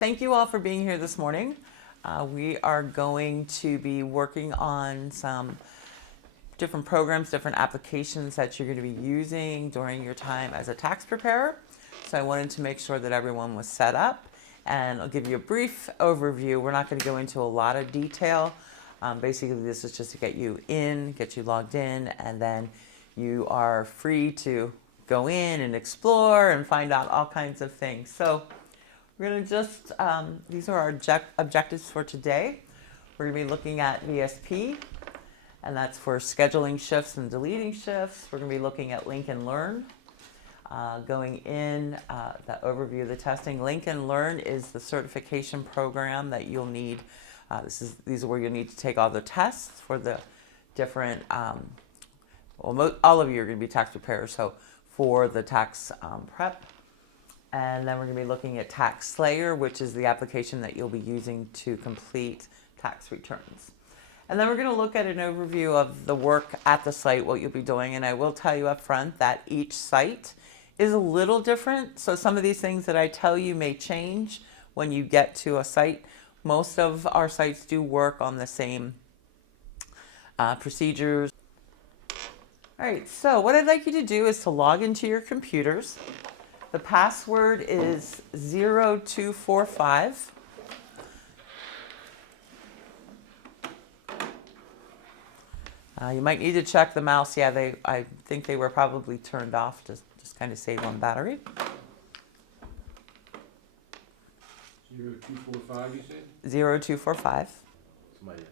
Thank you all for being here this morning. We are going to be working on some different programs, different applications that you're going to be using during your time as a tax preparer. So I wanted to make sure that everyone was set up, and I'll give you a brief overview. We're not going to go into a lot of detail. Basically, this is just to get you in, get you logged in, and then you are free to go in and explore and find out all kinds of things. So we're going to just, these are our objectives for today. We're going to be looking at VSP, and that's for scheduling shifts and deleting shifts. We're going to be looking at Link and Learn. Going in, the overview of the testing. Link and Learn is the certification program that you'll need. These are where you'll need to take all the tests for the different, all of you are going to be tax preparers, so for the tax prep. And then we're going to be looking at Tax Slayer, which is the application that you'll be using to complete tax returns. And then we're going to look at an overview of the work at the site, what you'll be doing. And I will tell you up front that each site is a little different. So some of these things that I tell you may change when you get to a site. Most of our sites do work on the same procedures. All right, so what I'd like you to do is to log into your computers. The password is 0245. You might need to check the mouse. Yeah, I think they were probably turned off to just kind of save on battery. 0245, you said? 0245. Somebody had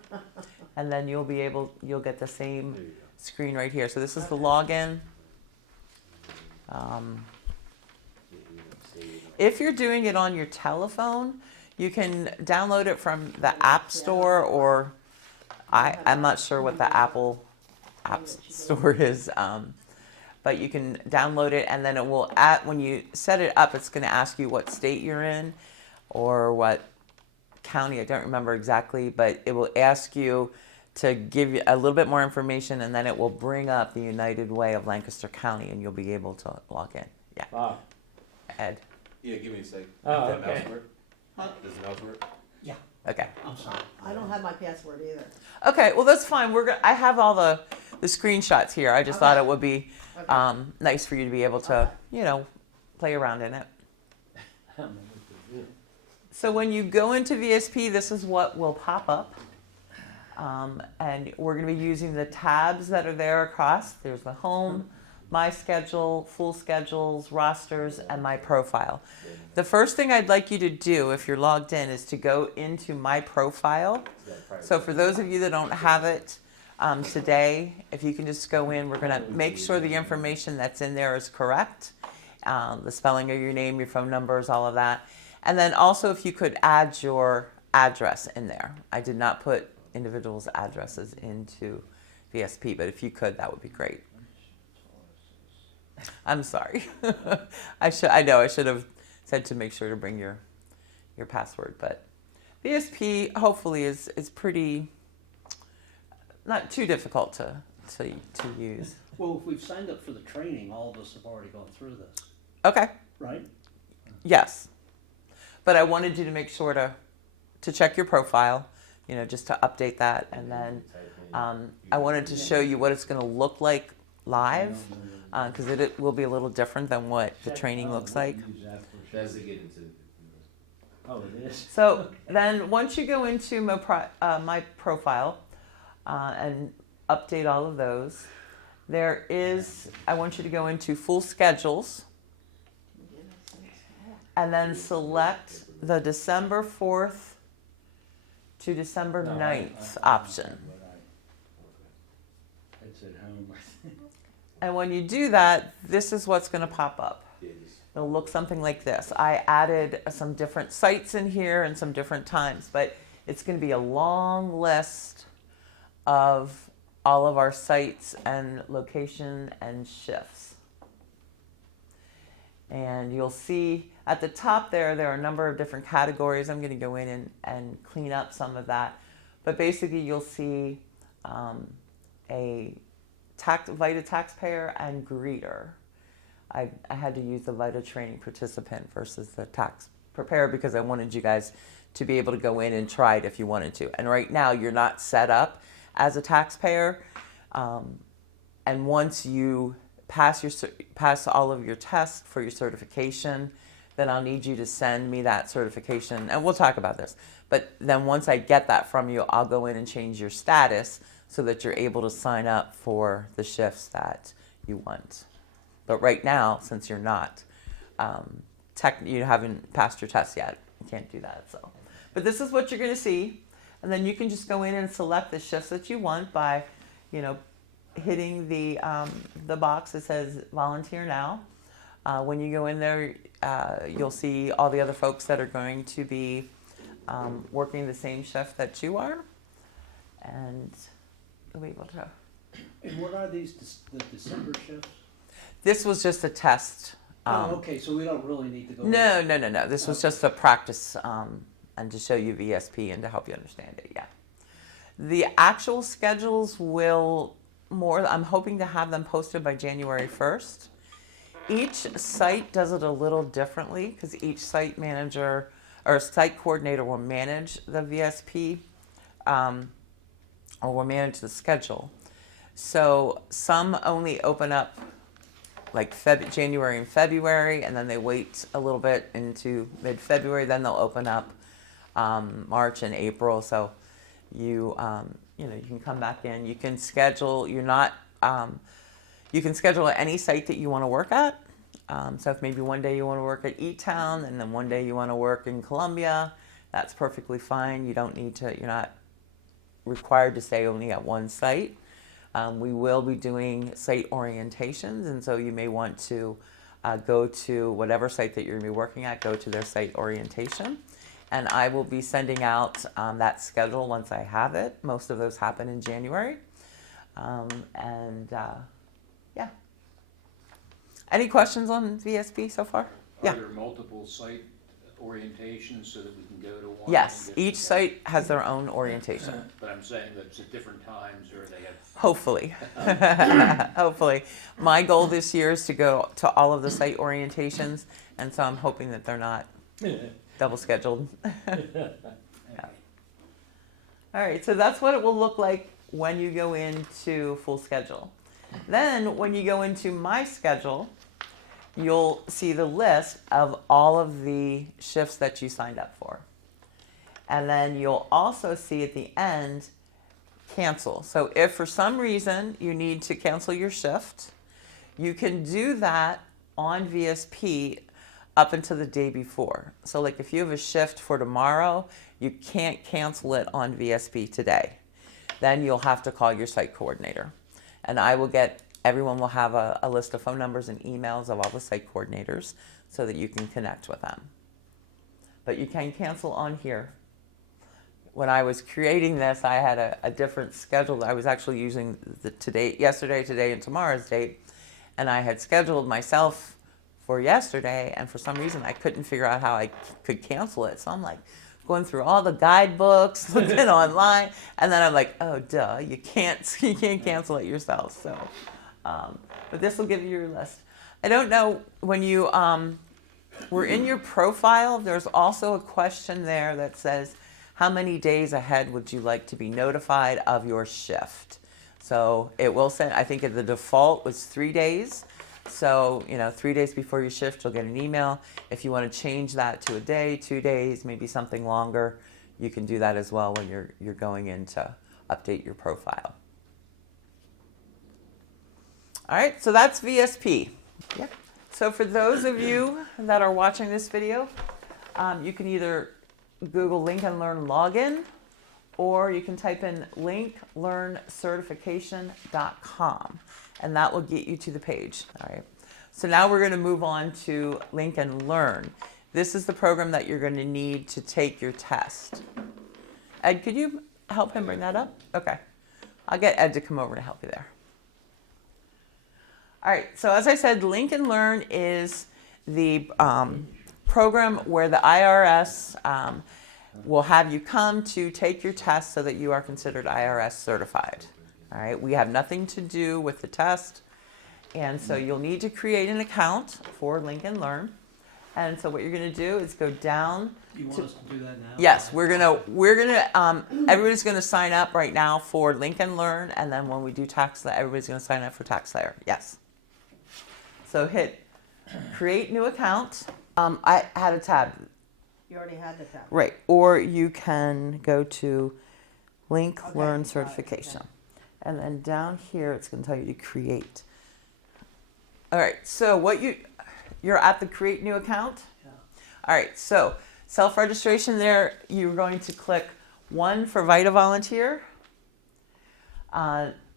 logged out. And then you'll get the same screen right here. So this is the login. If you're doing it on your telephone, you can download it from the App Store, or I'm not sure what the Apple App Store is, but you can download it, and then it will, when you set it up, it's going to ask you what state you're in or what county. I don't remember exactly, but it will ask you to give you a little bit more information, and then it will bring up the United Way of Lancaster County, and you'll be able to log in. Yeah. Wow. Ed. Yeah, give me a sec. Oh, Does the okay. mouse work? Does the mouse work? Yeah, Okay. I'm sorry. I don't have my password either. Okay. Well, that's fine. I have all the screenshots here. I just thought it would be Okay. nice for you to be able to, play around in it. So when you go into VSP, this is what will pop up. And we're going to be using the tabs that are there across. There's the home, my schedule, full schedules, rosters, and my profile. The first thing I'd like you to do if you're logged in is to go into my profile. So for those of you that don't have it today, if you can just go in, we're going to make sure the information that's in there is correct. The spelling of your name, your phone numbers, all of that. And then also if you could add your address in there. I did not put individuals' addresses into VSP, but if you could, that would be great. I'm sorry. I know I should have said to make sure to bring your password, but VSP hopefully is pretty not too difficult to use. Well, if we've signed up for the training, all of us have already gone through this, Okay. right? Yes. But I wanted you to make sure to check your profile, just to update that. And then I wanted to show you what it's going to look like live, because it will be a little different than what the training looks like. That's to get into. Oh, it is? So then once you go into my profile and update all of those, I want you to go into full schedules and then select the December 4th to December 9th option. It's at home. And when you do that, this is what's going to pop up. It'll look something like this. I added some different sites in here and some different times, but it's going to be a long list of all of our sites and location and shifts. And you'll see at the top there are a number of different categories. I'm going to go in and clean up some of that. But basically you'll see a VITA taxpayer and greeter. I had to use the VITA training participant versus the tax prepared because I wanted you guys to be able to go in and try it if you wanted to. And right now you're not set up as a taxpayer. And once you pass all of your tests for your certification, then I'll need you to send me that certification, and we'll talk about this. But then once I get that from you, I'll go in and change your status so that you're able to sign up for the shifts that you want. But right now, since you're not, you haven't passed your test yet, you can't do that. So, but this is what you're going to see, and then you can just go in and select the shifts that you want by, hitting the box that says volunteer now. When you go in there, you'll see all the other folks that are going to be working the same shift that you are, and you'll be able to. And what are these, the December shifts? This was just a test. Okay, so we don't really need to go. No. This was just a practice and to show you VSP and to help you understand it, yeah. The actual schedules I'm hoping to have them posted by January 1st. Each site does it a little differently because each site manager or site coordinator will manage the VSP or will manage the schedule. So some only open up like January and February, and then they wait a little bit into mid-February, then they'll open up March and April. So you can come back in. You can schedule. You can schedule at any site that you want to work at. So if maybe one day you want to work at E-Town and then one day you want to work in Columbia, that's perfectly fine. You're not required to stay only at one site. We will be doing site orientations, and so you may want to go to whatever site that you're going to be working at, go to their site orientation. And I will be sending out that schedule once I have it. Most of those happen in January. Yeah. Any questions on VSP so far? Are there multiple site orientations so that we can go to one? Yes, each site has their own orientation. But I'm saying that it's at different times, or they have. Hopefully. Hopefully. My goal this year is to go to all of the site orientations, and so I'm hoping that they're not double scheduled. Yeah. All right, so that's what it will look like when you go into full schedule. Then when you go into my schedule, you'll see the list of all of the shifts that you signed up for. And then you'll also see at the end, cancel. So if for some reason you need to cancel your shift, you can do that on VSP up until the day before. So like if you have a shift for tomorrow, you can't cancel it on VSP today. Then you'll have to call your site coordinator. And everyone will have a list of phone numbers and emails of all the site coordinators so that you can connect with them. But you can cancel on here. When I was creating this, I had a different schedule. I was actually using yesterday, today, and tomorrow's date. And I had scheduled myself for yesterday, and for some reason I couldn't figure out how I could cancel it. So I'm like going through all the guidebooks, looking online, and then I'm like, oh duh, you can't cancel it yourself. So, but this will give you your list. I don't know, when you were in your profile, there's also a question there that says, how many days ahead would you like to be notified of your shift? So it will send, I think the default was 3 days. So, 3 days before your shift, you'll get an email. If you want to change that to a day, 2 days, maybe something longer, you can do that as well when you're going in to update your profile. All right, so that's VSP. Yep. So for those of you that are watching this video, you can either Google Lincoln Learn Login, or you can type in linklearncertification.com, and that will get you to the page. All right. So now we're going to move on to Lincoln Learn. This is the program that you're going to need to take your test. Ed, could you help him bring that up? Okay. I'll get Ed to come over to help you there. All right. So as I said, Lincoln Learn is the program where the IRS will have you come to take your test so that you are considered IRS certified. All right, we have nothing to do with the test, and so you'll need to create an account for Lincoln Learn, And so what you're gonna do is go down. You want us to do that now? Yes, everybody's gonna sign up right now for Link and Learn, and then when we do TaxSlayer, everybody's gonna sign up for TaxSlayer. Yes. So hit create new account. I had a tab, You already had the tab. right? Or you can go to Link Okay, Learn got it, Certification, okay. and then down here it's gonna tell you to create. All right. So you're at the create new account. Yeah. All right, so self-registration there, you're going to click 1 for VITA volunteer,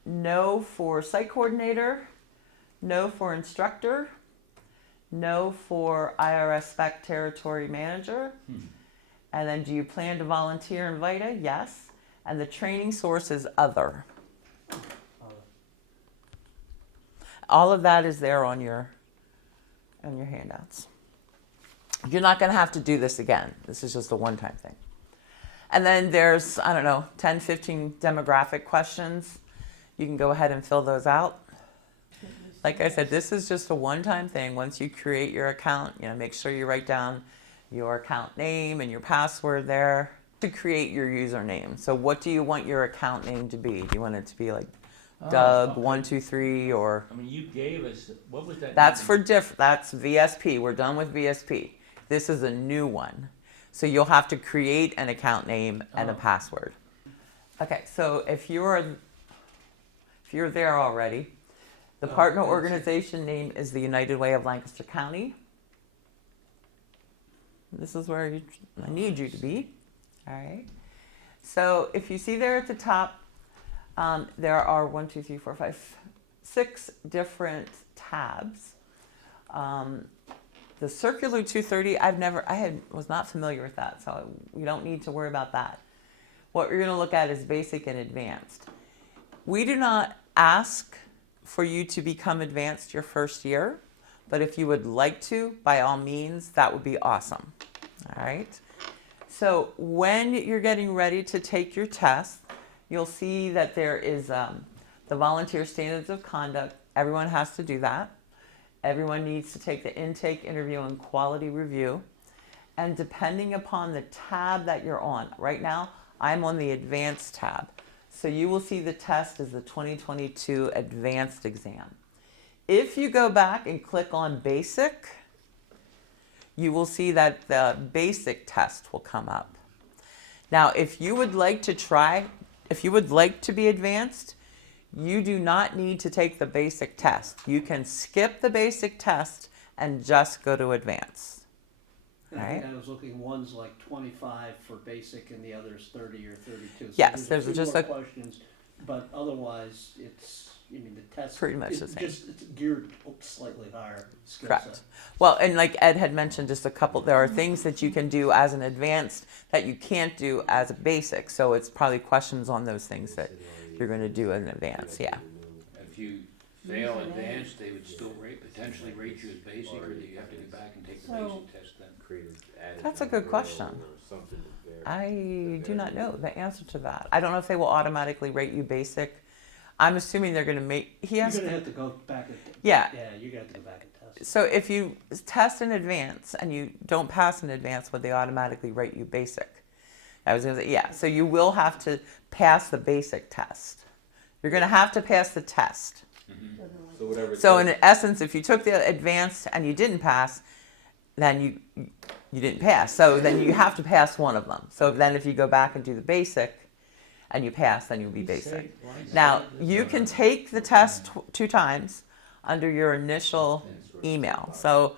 no for site coordinator, no for instructor, no for IRS spec territory manager, and then do you plan to volunteer in VITA? Yes, and the training source is other. All of that is there on your handouts. You're not going to have to do this again. This is just a one-time thing. And then there's, 10, 15 demographic questions. You can go ahead and fill those out. Like I said, this is just a one-time thing. Once you create your account, make sure you write down your account name and your password there to create your username. So what do you want your account name to be? Do you want it to be like Doug123 or... I mean, you gave us, what was that? That's name? that's VSP. We're done with VSP. This is a new one. So you'll have to create an account name and a password. Okay, so if you're there already, the partner organization name is the United Way of Lancaster County. This is where I need you to be. All right. So if you see there at the top, there are 6 different tabs. The circular 230, was not familiar with that, so we don't need to worry about that. What we're going to look at is basic and advanced. We do not ask for you to become advanced your first year, but if you would like to, by all means, that would be awesome. All right. So when you're getting ready to take your test, you'll see that there is the volunteer standards of conduct. Everyone has to do that. Everyone needs to take the intake, interview, and quality review. And depending upon the tab that you're on, right now I'm on the advanced tab. So you will see the test as the 2022 advanced exam. If you go back and click on basic, you will see that the basic test will come up. Now, if you would like to be advanced, you do not need to take the basic test. You can skip the basic test and just go to advanced. And I think Right. I was looking, one's like 25 for basic and the other's 30 or 32. So Yes, there's a few just more a- questions, but otherwise the test Pretty much the it's same. it's geared slightly higher skill Correct. set. Well, and like Ed had mentioned, just a couple, there are things that you can do as an advanced that you can't do as a basic. So it's probably questions on those things that you're going to do in advance. Yeah. If you fail advanced, they would still potentially rate you as basic, or do you have to go back and take the So- basic test then? That's a good question. I do not know the answer to that. I don't know if they will automatically rate you basic. I'm assuming they're going to make. You're gonna have to go back and Yeah. you're gonna have to go back and test. So if you test in advance and you don't pass in advance, would they automatically rate you basic? I was going to say, yeah. So you will have to pass the basic test. You're going to have to pass the test. So whatever. So in essence, if you took the advanced and you didn't pass, then you didn't pass. So then you have to pass one of them. So then if you go back and do the basic and you pass, then you'll be basic. Now, you can take the test 2 times under your initial email. So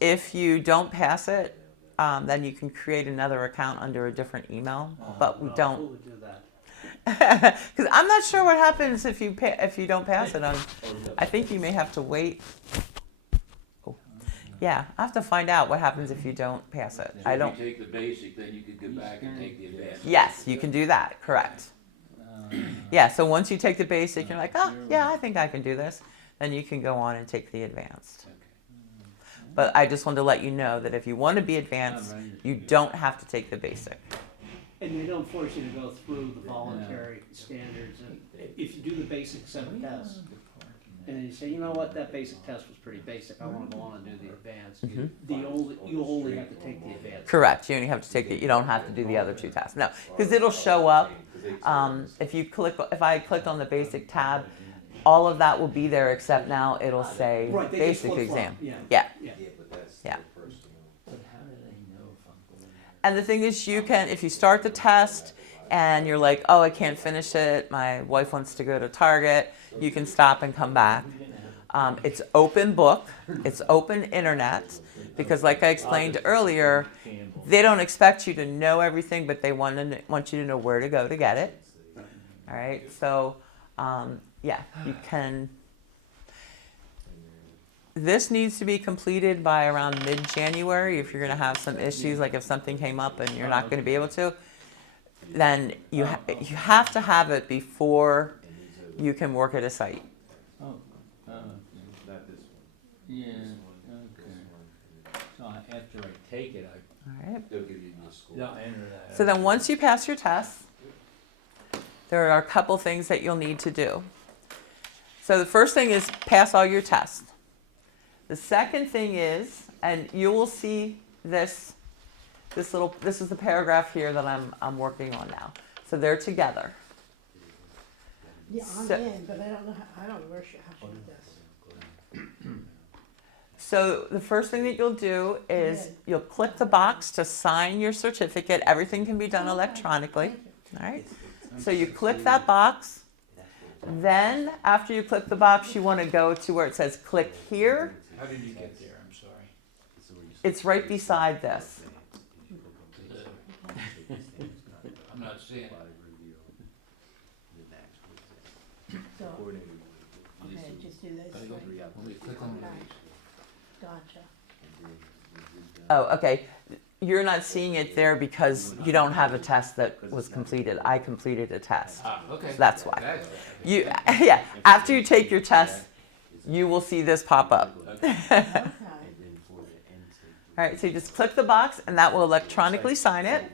if you don't pass it, then you can create another account under a different email. But we Who don't, would do that? because I'm not sure what happens if you don't pass it. I think you may have to wait. Oh. Yeah, I have to find out what happens if you don't pass it. So I if don't. you take the basic, then you could go back and take the advanced. Yes, you can do that. Correct. Yeah. So once you take the basic, you're like, oh yeah, I think I can do this. Then you can go on and take the advanced. But I just wanted to let you know that if you want to be advanced, you don't have to take the basic. And they don't force you to go through the voluntary standards. And if you do the basic 7 tests, and you say, you know what, that basic test was pretty basic, I wanna go on and do the advanced. Mm-hmm. You only have to take the advanced. Correct. You only have to take it. You don't have to do the other two tests. No, because it'll show up. If I clicked on the basic tab, all of that will be there except now it'll say Right, they just basic flip-flop, exam. yeah. Yeah. Yeah, but that's Yeah. the personal. But how do they know if I'm going? And the thing is, you can, if you start the test and you're like, oh, I can't finish it, my wife wants to go to Target, you can stop and come back. It's open book, it's open internet, because like I explained earlier, they don't expect you to know everything, but they want you to know where to go to get it. All right, so yeah, you can. This needs to be completed by around mid-January. If you're going to have some issues, like if something came up and you're not going to be able to, then you have to have it before you can work at a site. Oh, Not this one. yeah, This one, okay. this one. So after I take it, All right. They'll give you your score. I'll enter that. So then once you pass your test, there are a couple things that you'll need to do. So the first thing is pass all your tests. The second thing is, and you will see this is the paragraph here that I'm working on now. So they're together. Yeah, I'm So- in, but I don't know how she did this. So the first thing that you'll do is Good. you'll click the box to sign your certificate. Everything can be done electronically. All right. So you click that box. Then after you click the box, you want to go to where it says click here. How did you get there? I'm sorry. It's right beside this. I'm not seeing it. So, okay, just do this. Gotta go right? through, yeah, we click on Okay. these. Gotcha. Oh, okay. You're not seeing it there because you don't have a test that was completed. I completed a test. Ah, okay. That's why. That's- You, yeah. After you take your test, you will see this pop up. Okay. All right, so you just click the box and that will electronically sign it.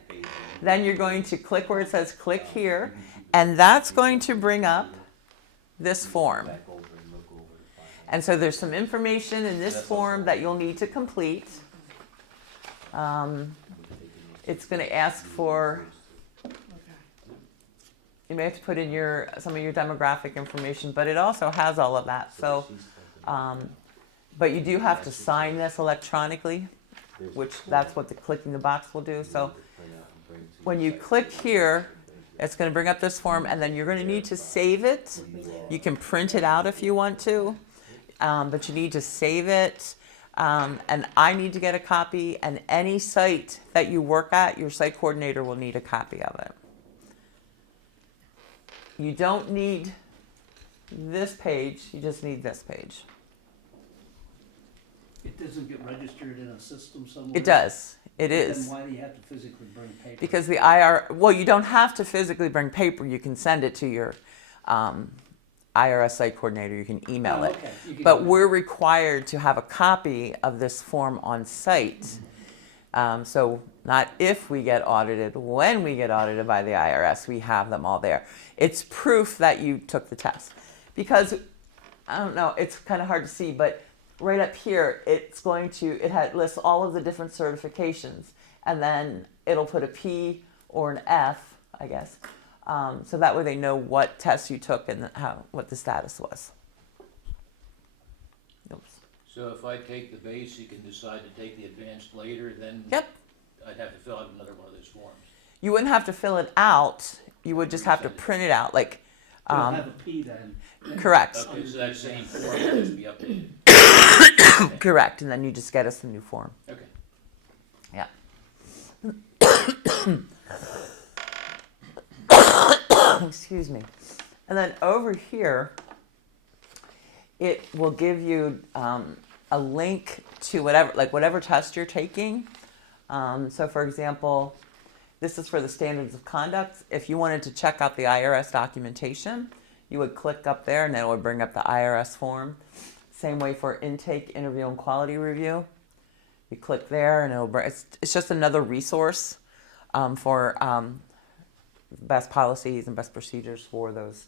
Then you're going to click where it says click here, and that's going to bring up this form. And so there's some information in this form that you'll need to complete. It's going to ask for, you may have to put in some of your demographic information, but it also has all of that. So, but you do have to sign this electronically, which that's what the clicking the box will do. So when you click here, it's going to bring up this form, and then you're going to need to save it. You can print it out if you want to, but you need to save it. And I need to get a copy, and any site that you work at, your site coordinator will need a copy of it. You don't need this page, you just need this page. It doesn't get registered in a system somewhere? It does. It Then is. why do you have to physically bring paper? Because the well, you don't have to physically bring paper. You can send it to your IRS site coordinator. You can email Oh, it. okay. You can But email we're required to have a copy of this form on site. So not if we get audited, when we get audited by the IRS, we have them all there. It's proof that you took the test. Because, I don't know, it's kind of hard to see, but right up here, it lists all of the different certifications. And then it'll put a P or an F, I guess. So that way they know what tests you took and what the status was. Oops. So if I take the basic and decide to take the advanced later, then Yep. I'd have to fill out another one of those forms. You wouldn't have to fill it out. You would just have to print it out. Like, It'll have a P then. correct. Okay, so that same form has to be updated. Correct. And then you just get us a new form. Okay. Yeah. Excuse me. And then over here, it will give you a link to whatever test you're taking. So for example, this is for the standards of conduct. If you wanted to check out the IRS documentation, you would click up there and then it would bring up the IRS form. Same way for intake, interview, and quality review. You click there and it's just another resource for best policies and best procedures for those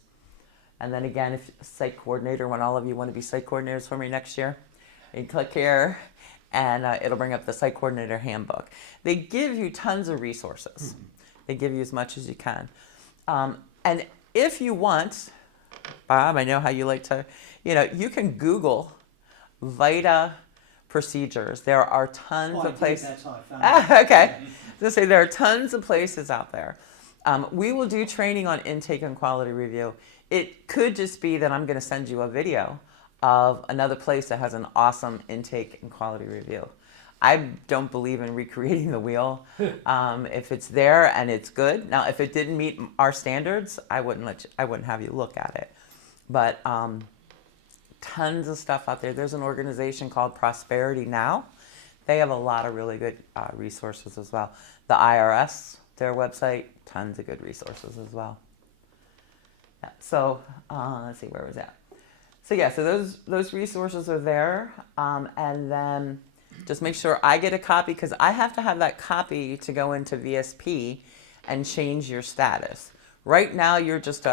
And then again, if site coordinator, when all of you want to be site coordinators for me next year, you click here and it'll bring up the site coordinator handbook. They give you tons of resources. They give you as much as you can. And if you want, Bob, I know how you like to, you can Google VITA procedures. There are tons Oh, I of think places. that's how I found it. Okay. So say there are tons of places out there. We will do training on intake and quality review. It could just be that I'm going to send you a video of another place that has an awesome intake and quality review. I don't believe in recreating the wheel. If it's there and it's good. Now, if it didn't meet our standards, I wouldn't have you look at it. But tons of stuff out there. There's an organization called Prosperity Now. They have a lot of really good resources as well. The IRS, their website, tons of good resources as well. Yeah, so let's see, where was that? So yeah, so those resources are there, and then just make sure I get a copy, because I have to have that copy to go into VSP and change your status. Right now, you're just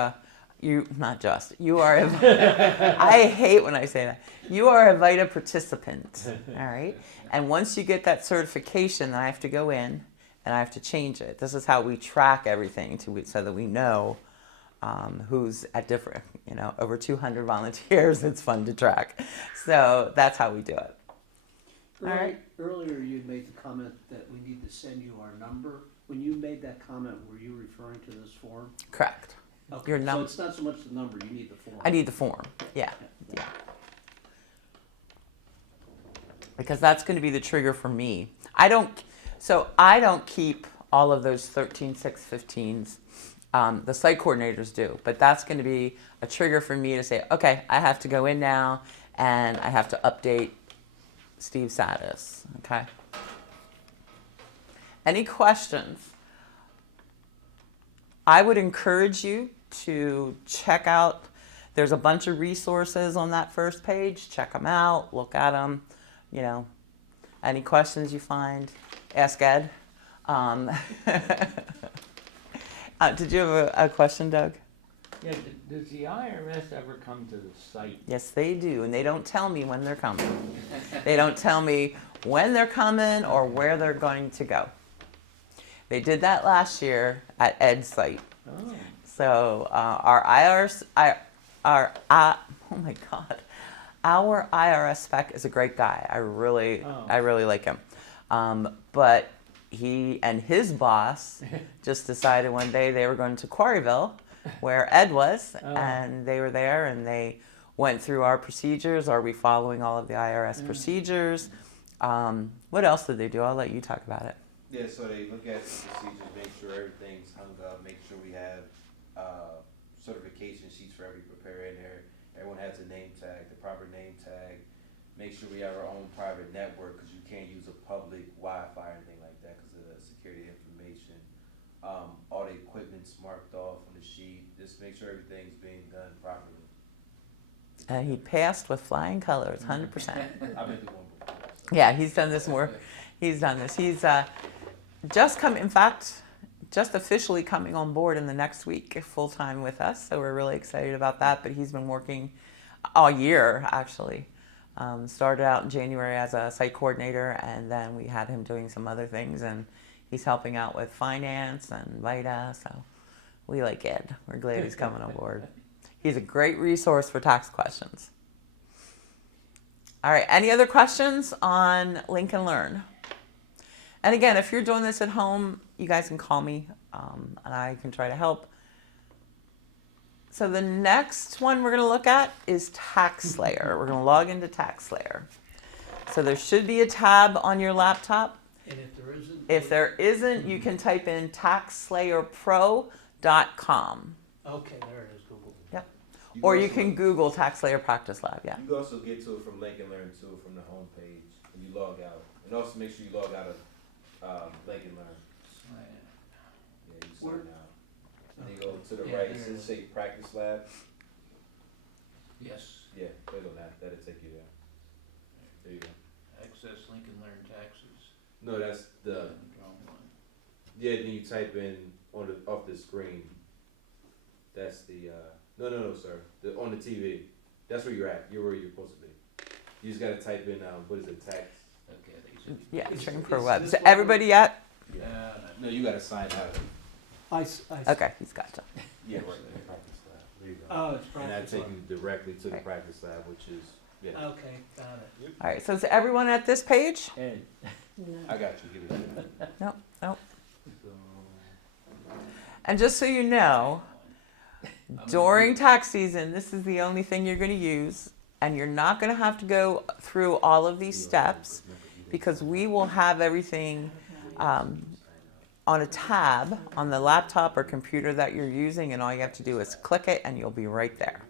you are I hate when I say that. You are a VITA participant, all right? And once you get that certification, then I have to go in and I have to change it. This is how we track everything so that we know who's at different, over 200 volunteers. It's fun to track. So that's how we do it. All right. Earlier you had made the comment that we need to send you our number. When you made that comment, were you referring to this form? Correct. Okay. Your So it's not so much the number, you need the form. I need the form. Yeah. Because that's going to be the trigger for me. I don't keep all of those 13.615s. The site coordinators do, but that's going to be a trigger for me to say, okay, I have to go in now and I have to update Steve's status. Okay. Any questions? I would encourage you to check out. There's a bunch of resources on that first page. Check them out. Look at them. Any questions you find, ask Ed. Did you have a question, Doug? Yeah, does the IRS ever come to the site? Yes, they do, and they don't tell me when they're coming. They don't tell me when they're coming or where they're going to go. They did that last year at Ed's site. Oh. So our IRS spec is a great guy. I really like him. But he and his boss just decided one day they were going to Quarryville, where Ed was, and they were there and they went through our procedures. Are we following all of the IRS procedures? What else did they do? I'll let you talk about it. Yeah, so they look at the procedures, make sure everything's hung up, make sure we have certification sheets for every preparer in there. Everyone has a name tag, the proper name tag. Make sure we have our own private network, because you can't use a public Wi-Fi or anything like that because of the security information. All the equipment's marked off on the sheet. Just make sure everything's being done properly. And he passed with flying colors, 100%. I've been through one before. So. Yeah, he's done this more. He's done this. He's just officially coming on board in the next week full time with us. So we're really excited about that. But he's been working all year, actually. Started out in January as a site coordinator, and then we had him doing some other things, and he's helping out with finance and VITA. So we like Ed. We're glad he's coming on board. He's a great resource for tax questions. All right, any other questions on Link and Learn? And again, if you're doing this at home, you guys can call me, and I can try to help. So the next one we're going to look at is TaxSlayer. We're going to log into TaxSlayer. So there should be a tab on your laptop. And if there isn't? If there isn't, you can type in taxslayerpro.com. Okay, there it is, Google. Yep. Or you can Google TaxSlayer Practice Lab, yeah. You can also get to it from Link and Learn too, from the home page when you log out. And also make sure you log out of Link and Learn. Yeah, you sign out. And you go to the right, it says say Practice Lab. Yes, Yeah, click on that. That'll take you there. There you go. access Lincoln Learn taxes. No, that's the. Yeah, then you type in off the screen. That's the No, sir. On the TV. That's where you're at. You're where you're supposed to be. You just gotta type in, what is it, text? Okay, they said. Yeah, It's- train it's for web. this So one? everybody yet? No, you gotta sign out. Okay, he's got you. Yeah, right there. Practice lab. There you go. Oh, it's And that practice. take you directly to the Right. practice lab, which is, yeah. Okay, got it. All right, so is everyone at this page? Ed, No. I got you. Give it to me. No. so, And just so you know, during tax season, this is the only thing you're going to use, and you're not going to have to go through all of these steps because we will have everything on a tab on the laptop or computer that you're using, and all you have to do is click it, and you'll be right there.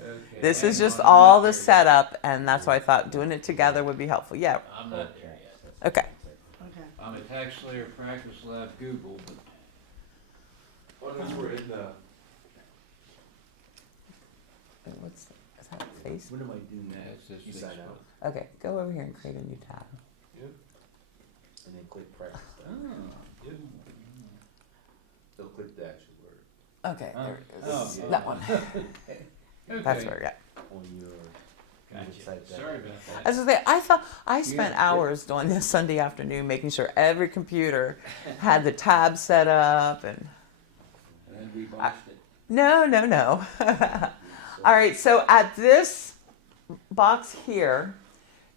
Okay, This is hang just on, all I'm the not there setup, and that's why I thought doing it together would be helpful. Yeah. yet. I'm not there yet. Okay. Okay. I'm a tax layer practice lab Google, but Oh, that's where in the. What's is that face? When am I doing that? that's just You sign Facebook. out. Okay, go over here and create a new tab. Yep. And then click practice lab. Oh. Yep. So click the actual word. Okay, Oh. there it is. Oh, That one. That's Okay. where, yeah. On your. Gotcha. type that. Sorry about that. As I say, I thought I spent Yeah. hours doing this Sunday afternoon, making sure every computer had the tab set up, and And then we botched it. no. All right, so at this box here,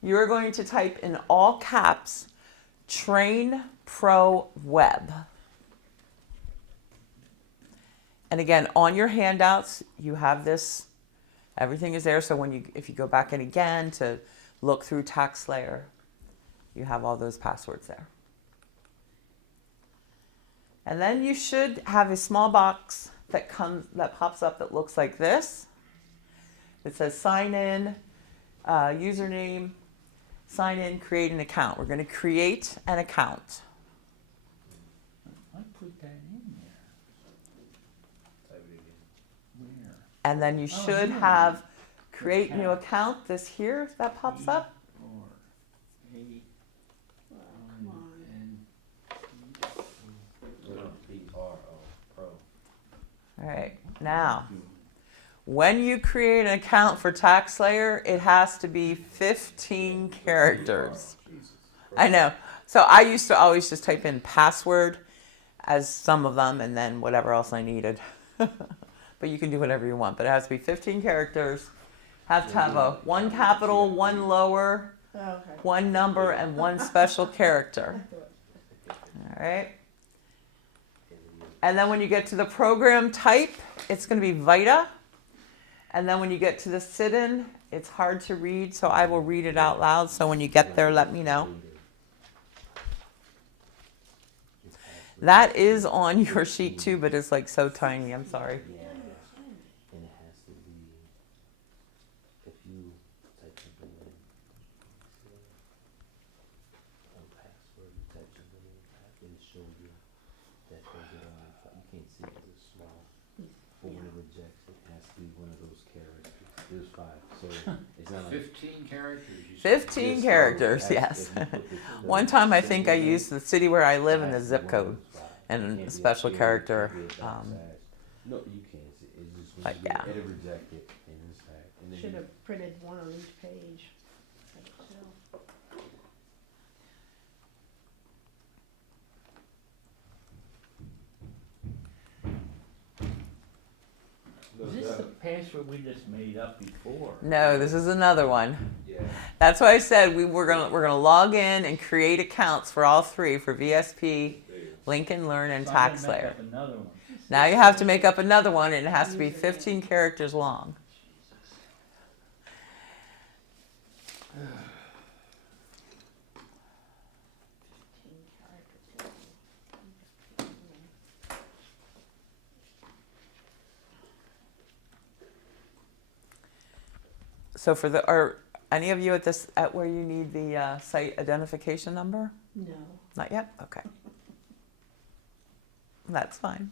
you're going to type in all caps, Train Pro Web. And again, on your handouts, you have this. Everything is there, so if you go back in again to look through TaxSlayer, you have all those passwords there. And then you should have a small box that pops up that looks like this. It says sign in, username, sign in, create an account. We're going to create an account. I put that in there. Type it again. Where? And then you Oh, should here. have create new account, this here that pops up. 4, 8, Come on. and P-R-O, pro. All right, now, when you create an account for TaxSlayer, it has to be 15 characters. Jesus. I know. So I used to always just type in password as some of them and then whatever else I needed. But you can do whatever you want. But it has to be 15 characters. Have to have a one capital, one lower, Oh, okay. one number, and one special character. All right. And then when you get to the program type, it's going to be VITA. And then when you get to the sit-in, it's hard to read, so I will read it out loud. So when you get there, let me know. That is on your sheet too, but it's like so tiny. I'm sorry. Yeah. And it has to be, if you type something in, password, you type something in, it'll show you that you can't see it, it's small. But when it rejects, it has to be one of those characters. There's 5, so it's not like. 15 characters, you said. 15 characters, yes. One time I think I used the city where I live and the zip code and a special character. No, you can't see, it's just when But you get yeah. it, it'll reject it, and it's that, and then Should you. have printed one on each page. So, is this the password we just made up before? No, this is another one. Yeah. That's why I said we're gonna log in and create accounts for all three for VSP, Lincoln Learn, and So I'm gonna make TaxSlayer. up another one. Now you have to make up another one, and it has to be 15 characters long. So are any of you at where you need the site identification number? no. Not yet? Okay. That's fine.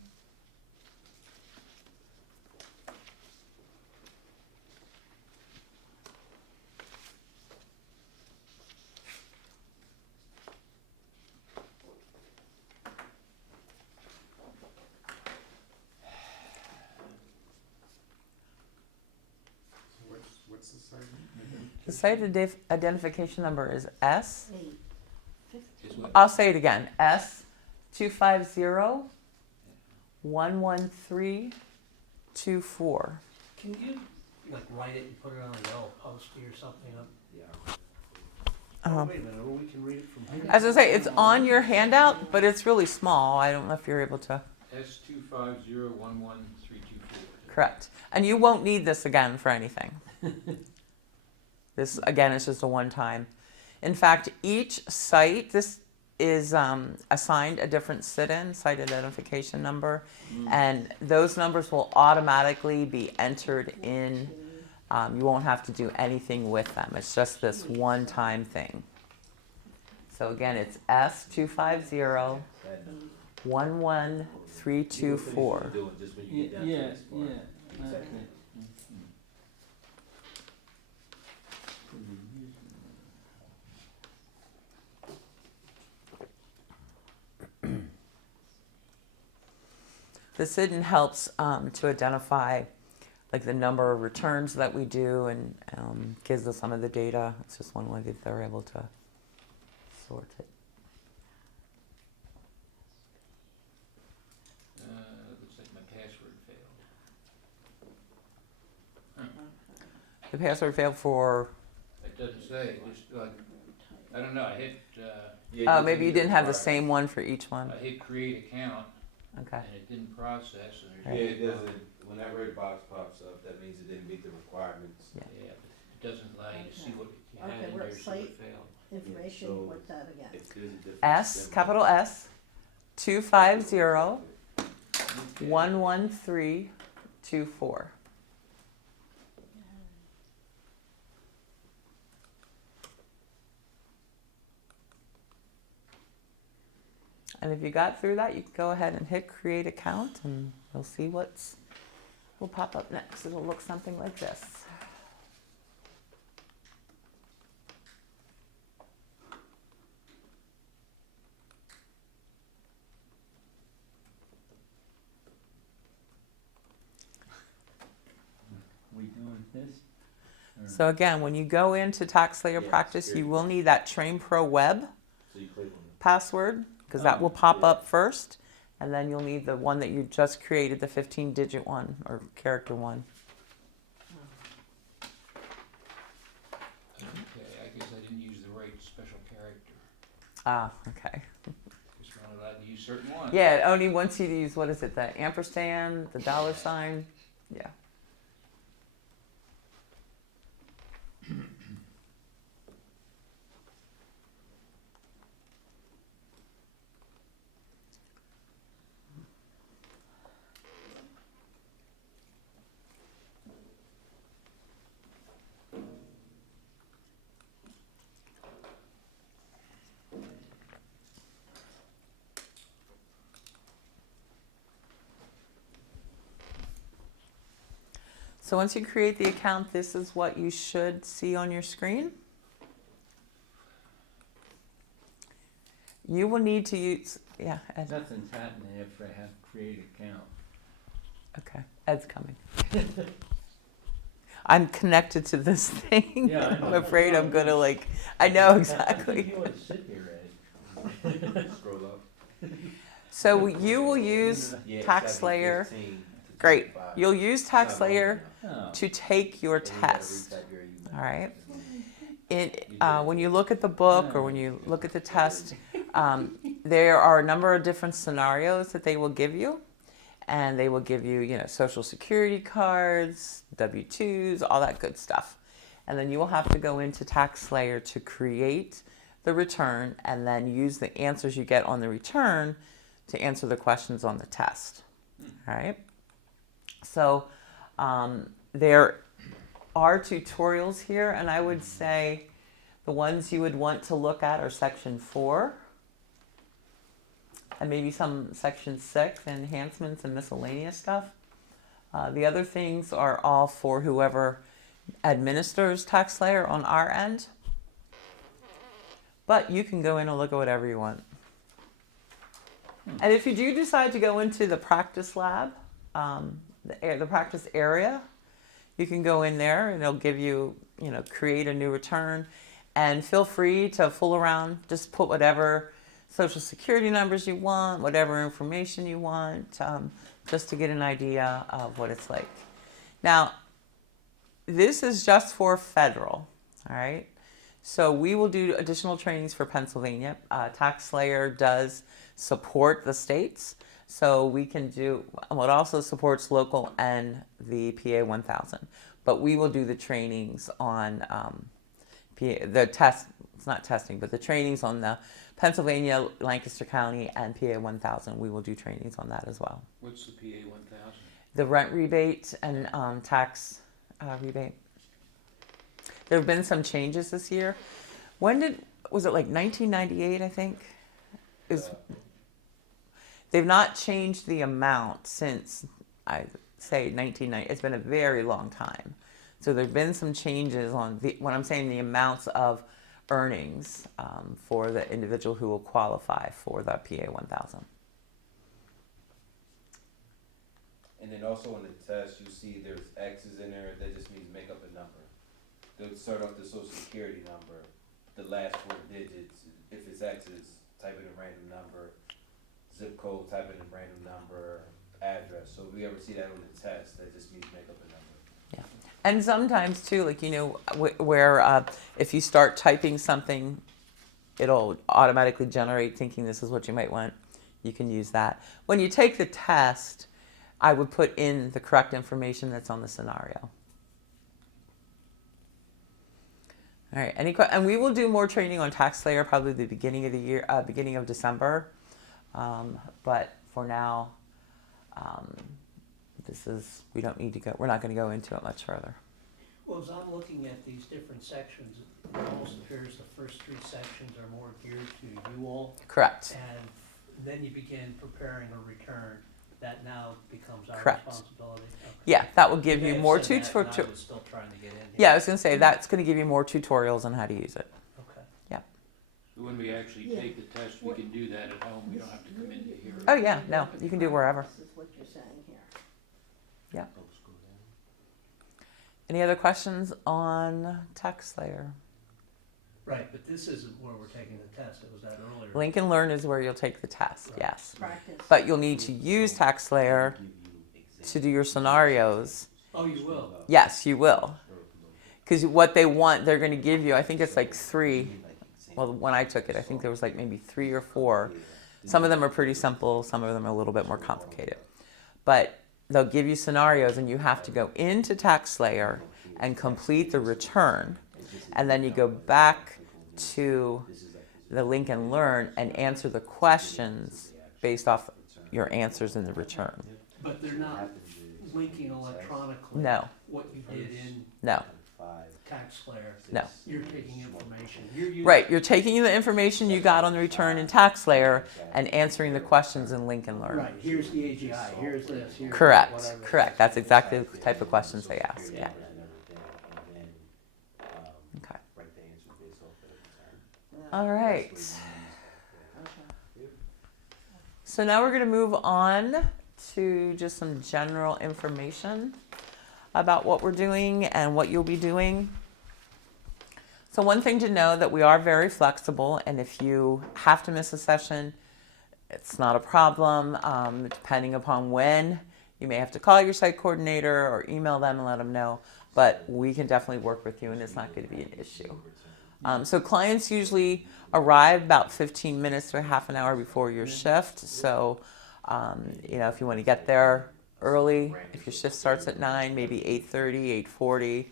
The site identification number is S. 8, 15. Is what? I'll say it again. S25011324. Can you, like, write it and put it on a yellow post-it or something? Yeah. Oh, wait a minute, or we can read it from here. As I say, it's on your handout, but it's really small. I don't know if you're able to. S25011324. Correct. And you won't need this again for anything. This, again, is just a one-time. In fact, each site, this is assigned a different sit-in, site identification number, and those numbers will automatically be entered in. You won't have to do anything with them. It's just this one-time thing. So again, it's S25011324. Do it just when you get down to this part. Exactly. The sit-in helps to identify like the number of returns that we do and gives us some of the data. It's just one way that they're able to sort it. Looks like my password failed. The password failed for, It doesn't say, just like, I don't know, I hit, maybe you didn't have the same one for each one. I hit create account Okay. and it didn't process and Yeah, there's. it doesn't, when that red box pops up, that means it didn't meet the requirements. Yeah. Yeah, but it doesn't allow you to see what you Okay, had in what there, so site? it failed. Information, so- what's that again? If there's a difference, S, then- capital S, 250-11324. And if you got through that, you can go ahead and hit create account and you'll see what's will pop up next. It'll look something like this. We doing this? So again, when you go into TaxSlayer Yeah, Practice, you security. will need that Train Pro Web So you click on it. password because that will pop yeah. up first, and then you'll need the one that you just created, the 15-digit one or character one. Okay, I guess I didn't use the right special character. Ah, okay. Just not allowed to use certain ones. Yeah, it only wants you to use, what is it, the ampersand, the dollar sign? Yeah. So once you create the account, this is what you should see on your screen. You will need to use, yeah, Ed. Nothing's happening after I have to create account. Okay, Ed's coming. I'm connected to this thing. Yeah, I know. I'm afraid I'm gonna like, I know I exactly. think you ought to sit here, Ed. Scroll up. So you will use Yeah, TaxSlayer. 15 to Great. 25. You'll use TaxSlayer Oh. to take your And you gotta test. retype your email. All right. When you look at the book or when you look at the test, there are a number of different scenarios that they will give you, and they will give you, social security cards, W-2s, all that good stuff, and then you will have to go into TaxSlayer to create the return, and then use the answers you get on the return to answer the questions on the test. All right. So there are tutorials here, and I would say the ones you would want to look at are section 4 and maybe some section 6, enhancements and miscellaneous stuff. The other things are all for whoever administers TaxSlayer on our end, but you can go in and look at whatever you want. And if you do decide to go into the practice lab, the practice area, you can go in there and it'll give you, create a new return, and feel free to fool around. Just put whatever social security numbers you want, whatever information you want, just to get an idea of what it's like. Now, this is just for federal, all right? So we will do additional trainings for Pennsylvania. TaxSlayer does support the states, so we can do, well, it also supports local and the PA 1000. But we will do the trainings on the test, it's not testing, but the trainings on the Pennsylvania, Lancaster County, and PA 1000. We will do trainings on that as well. What's the PA 1000? The rent rebate and tax rebate. There have been some changes this year. Was it like 1998, I think? They've not changed the amount since, I say 1990. It's been a very long time. So there've been some changes on when I'm saying the amounts of earnings for the individual who will qualify for the PA 1000. And then also on the test, you see there's X's in there. That just means make up a number. They'll start off the social security number, the last 4 digits. If it's X's, type in a random number. Zip code, type in a random number. Address. So if we ever see that on the test, that just means make up a number. Yeah. And sometimes too, like, where if you start typing something, it'll automatically generate thinking this is what you might want. You can use that. When you take the test, I would put in the correct information that's on the scenario. All right. And we will do more training on TaxSlayer probably the beginning of the year, beginning of December. But for now, we don't need to go. We're not going to go into it much further. Well, as I'm looking at these different sections, it almost appears the first 3 sections are more geared to you all. Correct. And then you begin preparing a return that now becomes our Correct. responsibility. Okay. Yeah, that will give may you have more said that, and I tutorials. was still trying to get in here. Yeah, I was going to say that's going to give you more tutorials on how to use it. Okay. When we actually take the test, we can do that at home. We don't have to come in to hear it. Oh yeah, no, you can do wherever. This is what you're saying here. Any other questions on TaxSlayer? Right, but this isn't where we're taking the test. It was that earlier. Link and Learn is where you'll take the test. Right. Yes, Practice. but you'll need to use TaxSlayer to do your scenarios. Oh, you will? Yes, you will. Because what they want, they're going to give you, I think it's like 3. Well, when I took it, I think there was like maybe 3 or 4. Some of them are pretty simple. Some of them are a little bit more complicated. But they'll give you scenarios and you have to go into TaxSlayer and complete the return. And then you go back to the Link and Learn and answer the questions based off your answers in the return. But they're not linking electronically No, what you did in no, TaxSlayer. no. You're taking information. You're using Right, you're taking the information you got on the return in TaxSlayer and answering the questions in Link and Learn. Right, here's the AGI, here's this, here's Correct, whatever. correct. That's exactly the type of questions they ask. Yeah. Okay. All right. So now we're going to move on to just some general information about what we're doing and what you'll be doing. So one thing to know that we are very flexible, and if you have to miss a session, it's not a problem. Depending upon when, you may have to call your site coordinator or email them and let them know, but we can definitely work with you and it's not going to be an issue. So clients usually arrive about 15 minutes to a half an hour before your shift. So, if you want to get there early, if your shift starts at 9, maybe 8:30, 8:40.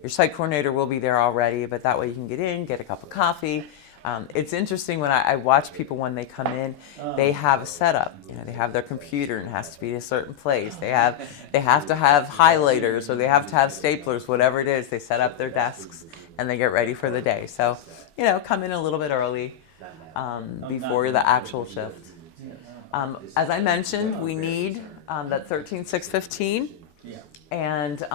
Your site coordinator will be there already, but that way you can get in, get a cup of coffee. It's interesting when I watch people when they come in, they have a setup. They have their computer and it has to be a certain place. They have to have highlighters or they have to have staplers, whatever it is. They set up their desks and they get ready for the day. So, come in a little bit early before the actual shift. As I mentioned, we need that 13615, and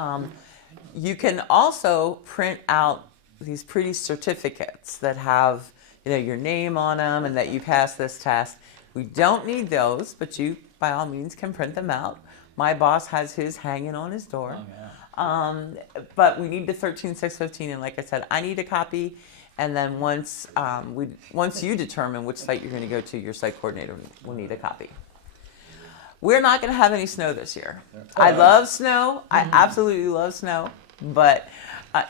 you can also print out these pretty certificates that have your name on them and that you passed this test. We don't need those, but you by all means can print them out. My boss has his hanging on his door. Oh, yeah. But we need the 13,615, and like I said, I need a copy. And then once you determine which site you're going to go to, your site coordinator will need a copy. We're not going to have any snow this year. I love snow. I absolutely love snow. But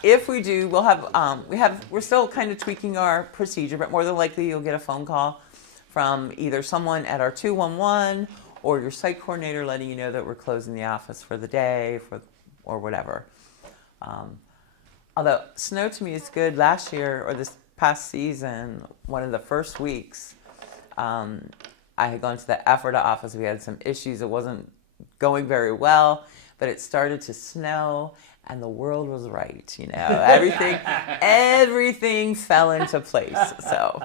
if we do, we're still kind of tweaking our procedure. But more than likely, you'll get a phone call from either someone at our 211 or your site coordinator letting you know that we're closing the office for the day or whatever. Although snow to me is good. Last year or this past season, one of the first weeks, I had gone to the VITA office. We had some issues. It wasn't going very well, but it started to snow and the world was right. You know, everything fell into place. So,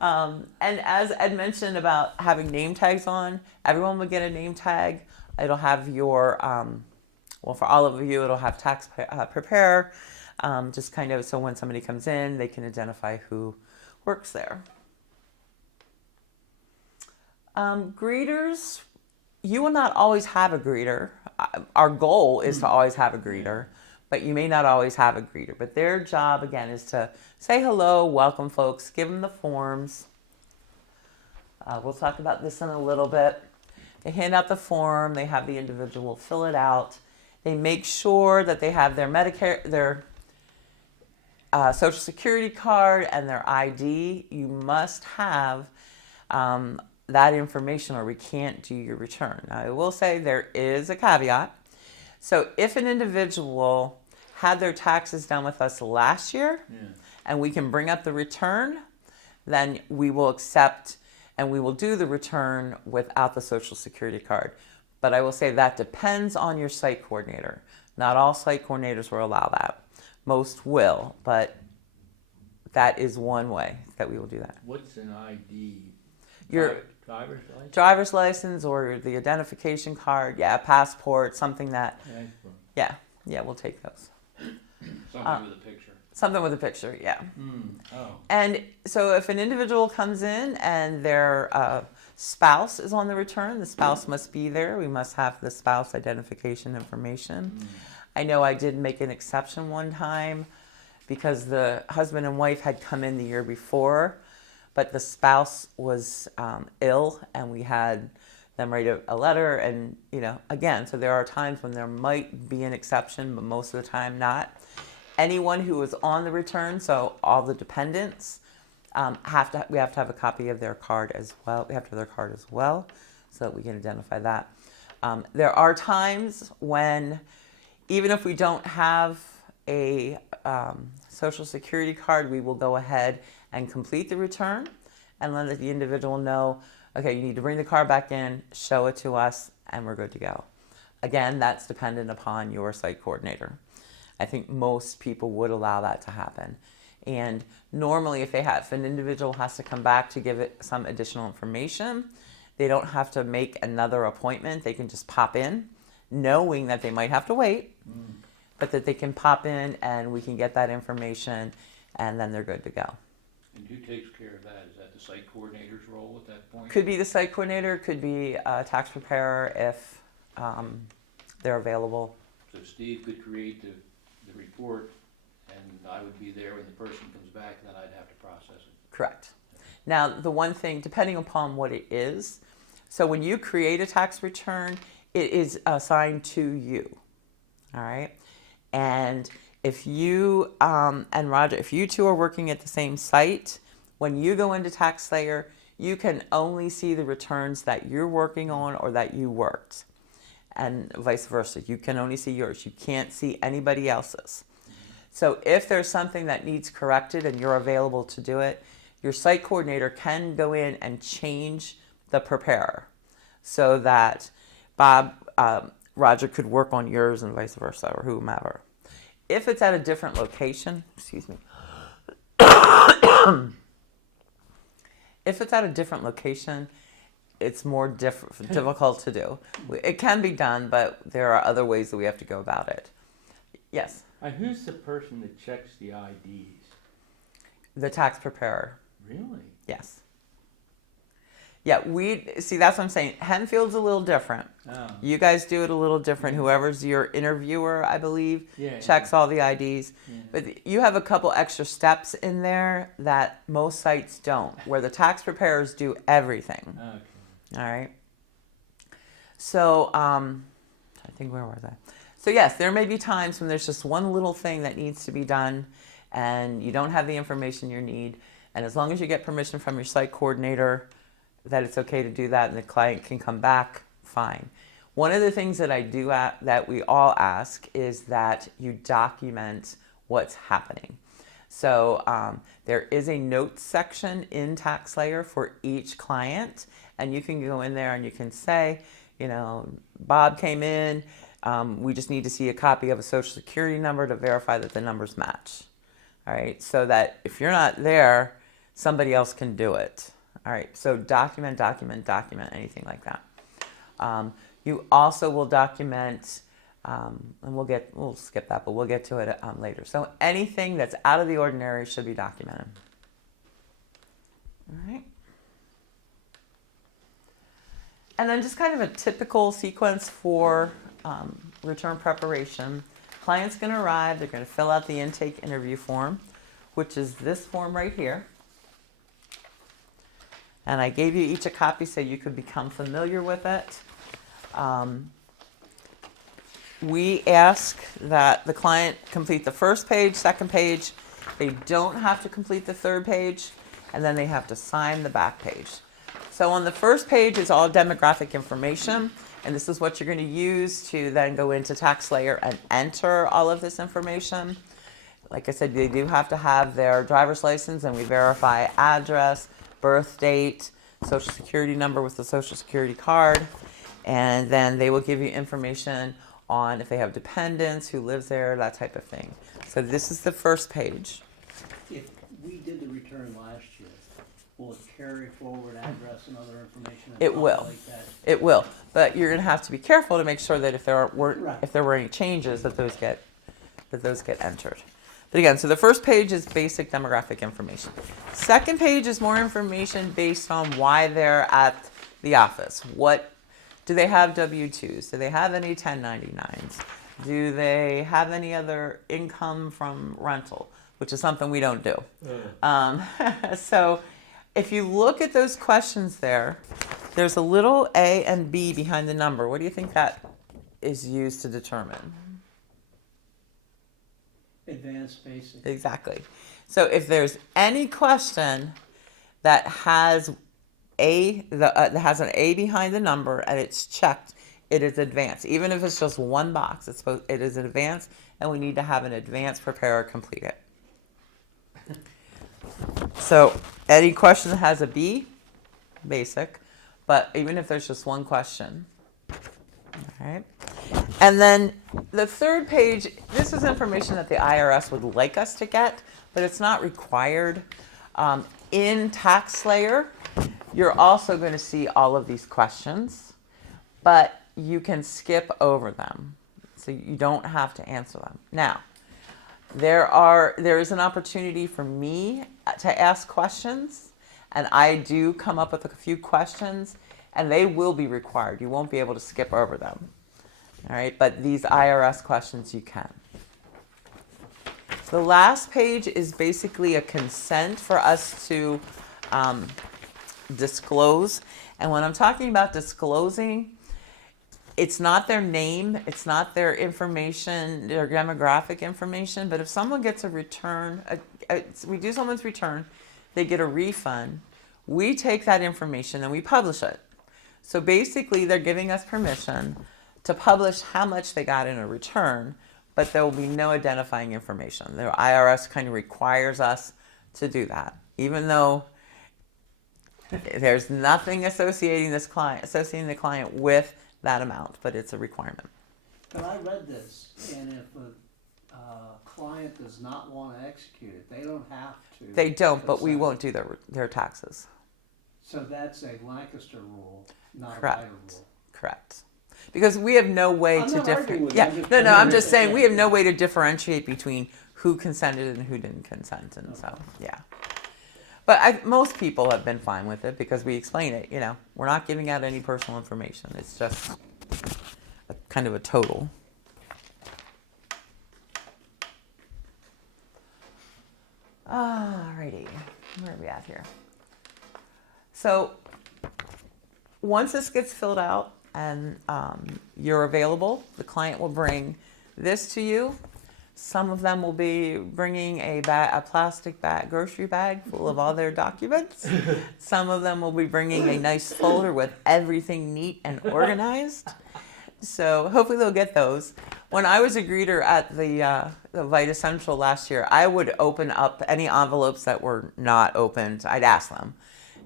and as Ed mentioned about having name tags on, everyone would get a name tag. It'll have your, well, for all of you, it'll have tax preparer, just kind of so when somebody comes in, they can identify who works there. Greeters, you will not always have a greeter. Our goal is to always have a greeter, but you may not always have a greeter. But their job, again, is to say hello, welcome folks, give them the forms. We'll talk about this in a little bit. They hand out the form. They have the individual fill it out. They make sure that they have their Medicare, their Social Security card, and their ID. You must have that information or we can't do your return. Now, I will say there is a caveat. So if an individual had their taxes done with us last year and we can bring up the return, then we will accept and we will do the return without the Social Security card. But I will say that depends on your site coordinator. Not all site coordinators will allow that. Most will, but that is one way that we will do that. What's an ID? Your driver's license? driver's license or the identification card, passport, something that, Passport. we'll take those. Something with a picture. Something with a picture, yeah. Oh. And so if an individual comes in and their spouse is on the return, the spouse must be there. We must have the spouse identification information. I know I did make an exception one time because the husband and wife had come in the year before, but the spouse was ill and we had them write a letter and, again, so there are times when there might be an exception, but most of the time not. Anyone who was on the return, so all the dependents, we have to have a copy of their card as well. We have to have their card as well so that we can identify that. There are times when, even if we don't have a Social Security card, we will go ahead and complete the return and let the individual know, okay, you need to bring the card back in, show it to us, and we're good to go. Again, that's dependent upon your site coordinator. I think most people would allow that to happen. And normally if an individual has to come back to give it some additional information, they don't have to make another appointment. They can just pop in, knowing that they might have to wait, but that they can pop in and we can get that information and then they're good to go. And who takes care of that? Is that the site coordinator's role at that point? Could be the site coordinator, could be a tax preparer if they're available. So Steve could create the report and I would be there when the person comes back and then I'd have to process it. Correct. Now, the one thing, depending upon what it is, so when you create a tax return, it is assigned to you, all right? And if you and Roger, if you two are working at the same site, when you go into TaxSlayer, you can only see the returns that you're working on or that you worked, and vice versa. You can only see yours. You can't see anybody else's. So if there's something that needs corrected and you're available to do it, your site coordinator can go in and change the preparer so that Roger could work on yours and vice versa, or whomever. If it's at a different location, if it's at a different location, it's more difficult to do. It can be done, but there are other ways that we have to go about it. Yes? Who's the person that checks the IDs? The tax preparer. Really? Yes. Yeah, see, that's what I'm saying. Henfield's a little different. Oh, You guys do it a little different. Whoever's your interviewer, I believe, yeah. checks all the IDs. Yeah. But you have a couple extra steps in there that most sites don't, where the tax preparers do everything. Okay. All right. So, I think where was I? So yes, there may be times when there's just one little thing that needs to be done, and you don't have the information you need. And as long as you get permission from your site coordinator that it's okay to do that, and the client can come back, fine. One of the things that I do that we all ask is that you document what's happening. So there is a notes section in TaxSlayer for each client, and you can go in there and you can say, you know, Bob came in, we just need to see a copy of a social security number to verify that the numbers match. All right, so that if you're not there, somebody else can do it. All right, so document anything like that. You also will document, and we'll skip that, but we'll get to it later. So anything that's out of the ordinary should be documented. All right. And then just kind of a typical sequence for return preparation. Client's going to arrive. They're going to fill out the intake interview form, which is this form right here. And I gave you each a copy so you could become familiar with it. We ask that the client complete the first page, second page. They don't have to complete the third page, and then they have to sign the back page. So on the first page is all demographic information, and this is what you're going to use to then go into TaxSlayer and enter all of this information. Like I said, they do have to have their driver's license, and we verify address, birth date, social security number with the social security card, and then they will give you information on if they have dependents, who lives there, that type of thing. So this is the first page. If we did the return last year, will it carry forward address and other information? It will. Like that? It will, but you're going to have to be careful to make sure that if there Right. were any changes, that those get entered. But again, so the first page is basic demographic information. Second page is more information based on why they're at the office. What do they have? W-2s? Do they have any 1099s? Do they have any other income from rental? Which is something we don't do. So if you look at those questions there's a little A and B behind the number. What do you think that is used to determine? Advanced basic. Exactly. So if there's any question that has that has an A behind the number and it's checked, it is advanced. Even if it's just one box, it is advanced, and we need to have an advanced preparer complete it. So any question that has a B, basic, but even if there's just one question. All right. And then the third page, this is information that the IRS would like us to get, but it's not required. In TaxSlayer, you're also going to see all of these questions, but you can skip over them. So you don't have to answer them. Now, there is an opportunity for me to ask questions, and I do come up with a few questions, and they will be required. You won't be able to skip over them. All right, but these IRS questions you can. The last page is basically a consent for us to disclose. And when I'm talking about disclosing, it's not their name, it's not their information, their demographic information, but if someone gets a return, we do someone's return, they get a refund, we take that information and we publish it. So basically they're giving us permission to publish how much they got in a return, but there will be no identifying information. The IRS kind of requires us to do that, even though there's nothing associating the client with that amount, but it's a requirement. But I read this, and if a client does not want to execute it, they don't have to. They don't, but we consent. won't do their taxes. So that's a Lancaster rule, not a Correct. Ryder rule. Correct. Because we have no way I'm to not arguing with you, I'm just I'm just saying we have no way to differentiate between who consented and who didn't consent, and so yeah. But most people have been fine with it because we explain it. We're not giving out any personal information. It's just kind of a total. Alrighty, where are we at here? So once this gets filled out and you're available, the client will bring this to you. Some of them will be bringing a plastic bag, grocery bag full of all their documents. Some of them will be bringing a nice folder with everything neat and organized. So hopefully they'll get those. When I was a greeter at the VITA Central last year, I would open up any envelopes that were not opened. I'd ask them.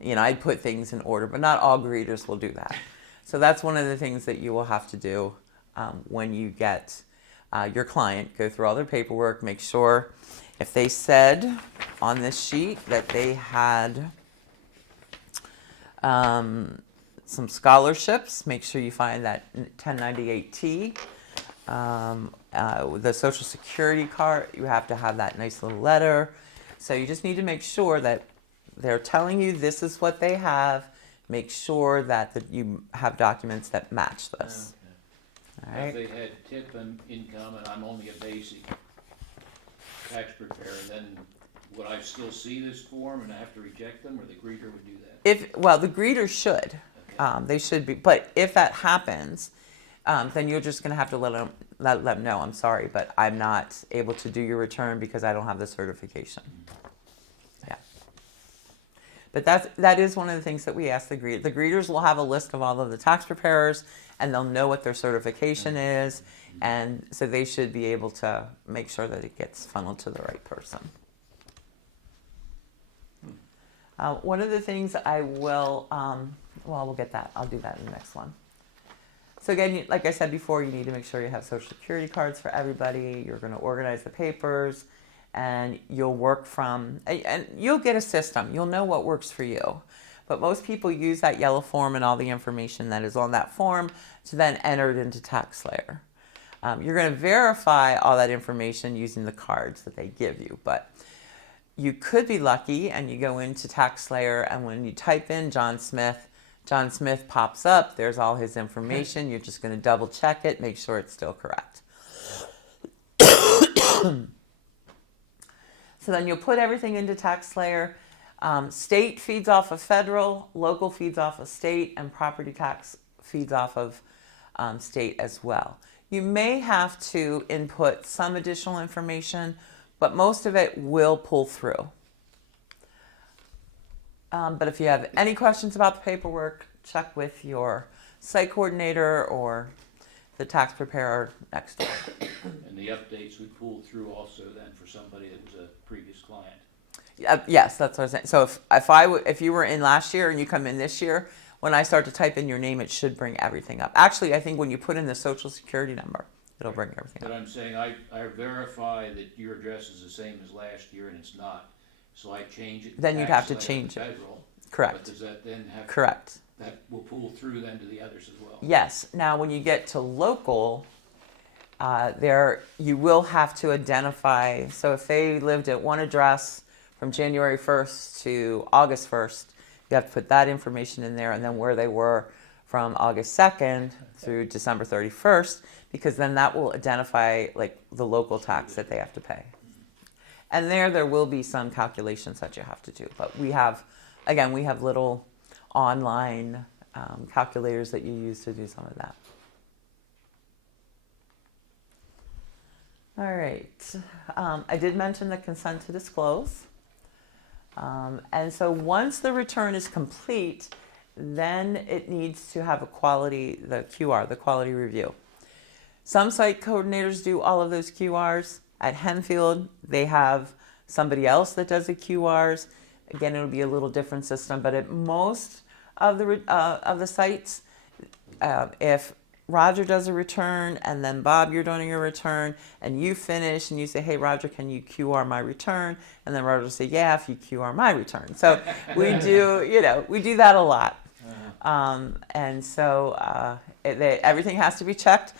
I'd put things in order, but not all greeters will do that. So that's one of the things that you will have to do when you get your client. Go through all their paperwork, make sure if they said on this sheet that they had some scholarships, make sure you find that 1098T. The Social Security card, you have to have that nice little letter. So you just need to make sure that they're telling you this is what they have. Make sure that you have documents that match this. All If right. they had tip and income and I'm only a basic tax preparer, then would I still see this form and I have to reject them, or the greeter would do that? The greeter should. Okay. They should be. But if that happens, then you're just going to have to let them know, I'm sorry, but I'm not able to do your return because I don't have the certification. Yeah. But that is one of the things that we ask the greeter. The greeters will have a list of all of the tax preparers, and they'll know what their certification is, and so they should be able to make sure that it gets funneled to the right person. One of the things I will, we'll get that. I'll do that in the next one. So again, like I said before, you need to make sure you have Social Security cards for everybody. You're going to organize the papers, and you'll work and you'll get a system. You'll know what works for you. But most people use that yellow form and all the information that is on that form to then enter it into TaxSlayer. You're going to verify all that information using the cards that they give you, but you could be lucky and you go into TaxSlayer, and when you type in John Smith pops up. There's all his information. You're just going to double check it, make sure it's still correct. So then you'll put everything into TaxSlayer. State feeds off of federal, local feeds off of state, and property tax feeds off of state as well. You may have to input some additional information, but most of it will pull through. But if you have any questions about the paperwork, check with your site coordinator or the tax preparer next door. And the updates would pull through also then for somebody that was a previous client. Yes, that's what I was saying. So if you were in last year and you come in this year, when I start to type in your name, it should bring everything up. Actually, I think when you put in the Social Security number, it'll bring everything But up. I'm saying I verify that your address is the same as last year and it's not. So I change it. Then you'd have to TaxSlayer change it. Federal. But Correct. does that then have? Correct. That will pull through then to the others as well? Yes. Now, when you get to local, you will have to identify. So if they lived at one address from January 1st to August 1st, you have to put that information in there, and then where they were from August 2nd through December 31st, because then that will identify like the local tax that they have to pay. And there will be some calculations that you have to do. But we have little online calculators that you use to do some of that. All right. I did mention the consent to disclose. And so once the return is complete, then it needs to have the quality review. Some site coordinators do all of those QRs. At Henfield, they have somebody else that does the QRs. Again, it'll be a little different system, but at most of the sites, if Roger does a return and then Bob, you're doing your return, and you finish and you say, hey, Roger, can you QR my return? And then Roger will say, yeah, if you QR my return. So we do that a lot. And so everything has to be checked.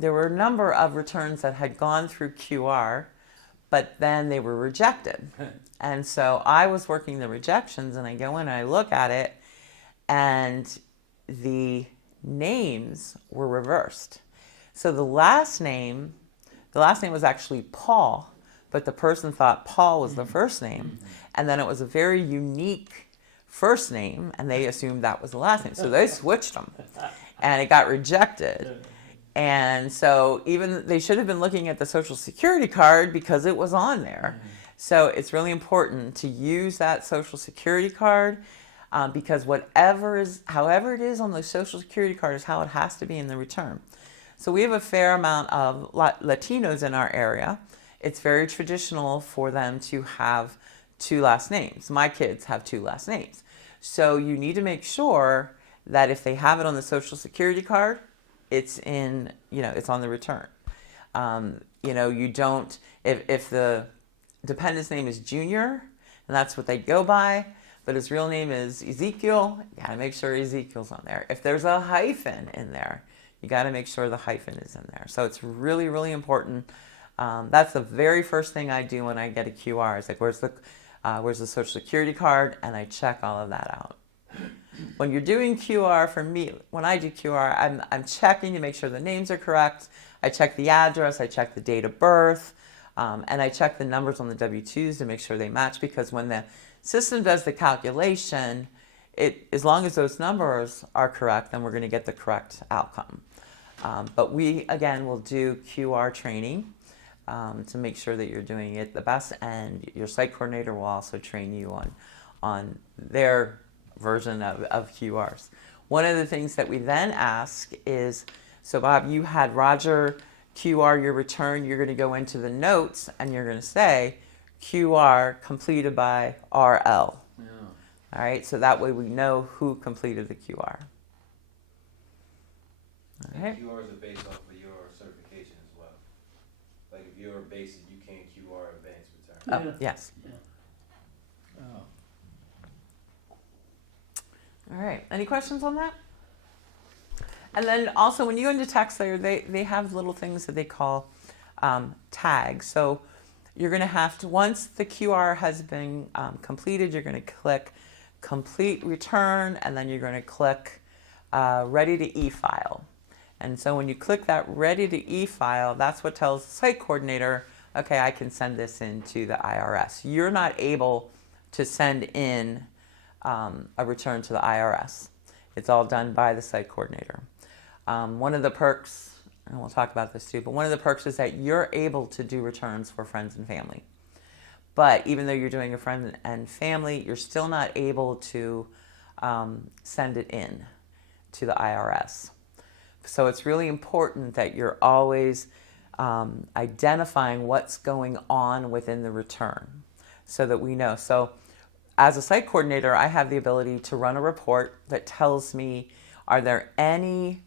there were a number of returns that had gone through QR, but then they were rejected. And so I was working the rejections, and I go in and I look at it, and the names were reversed. So the last name was actually Paul, but the person thought Paul was the first name, and then it was a very unique first name, and they assumed that was the last name. So they switched them, and it got rejected. And so even they should have been looking at the Social Security card because it was on there. So it's really important to use that Social Security card because however it is on the Social Security card is how it has to be in the return. So we have a fair amount of Latinos in our area. It's very traditional for them to have two last names. My kids have two last names. So you need to make sure that if they have it on the Social Security card, it's on the return. You don't, if the dependent's name is Junior, and that's what they go by, but his real name is Ezekiel, you gotta make sure Ezekiel's on there. If there's a hyphen in there, you gotta make sure the hyphen is in there. So it's really, really important. That's the very first thing I do when I get a QR. It's like, where's the Social Security card? And I check all of that out. When you're doing QR, for me, when I do QR, I'm checking to make sure the names are correct. I check the address, I check the date of birth, and I check the numbers on the W-2s to make sure they match, because when the system does the calculation, as long as those numbers are correct, then we're going to get the correct outcome. But we, again, will do QR training to make sure that you're doing it the best, and your site coordinator will also train you on their version of QRs. One of the things that we then ask is, so Bob, you had Roger QR your return, you're going to go into the notes and you're going to say QR completed by RL. Yeah. All right, so that way we know who completed the QR. All right. And QRs are based off of your certification as well. Like if you're basic, you can't QR advanced return. Oh, yes. Oh. All right. Any questions on that? And then also when you go into TaxSlayer, they have little things that they call tags. So you're going to have to, once the QR has been completed, you're going to click Complete Return, and then you're going to click Ready to E-File. And so when you click that Ready to E-File, that's what tells the site coordinator, okay, I can send this in to the IRS. You're not able to send in a return to the IRS. It's all done by the site coordinator. One of the perks, and we'll talk about this too, but one of the perks is that you're able to do returns for friends and family. But even though you're doing a friend and family, you're still not able to send it in to the IRS. So it's really important that you're always identifying what's going on within the return so that we know. So as a site coordinator, I have the ability to run a report that tells me, are there any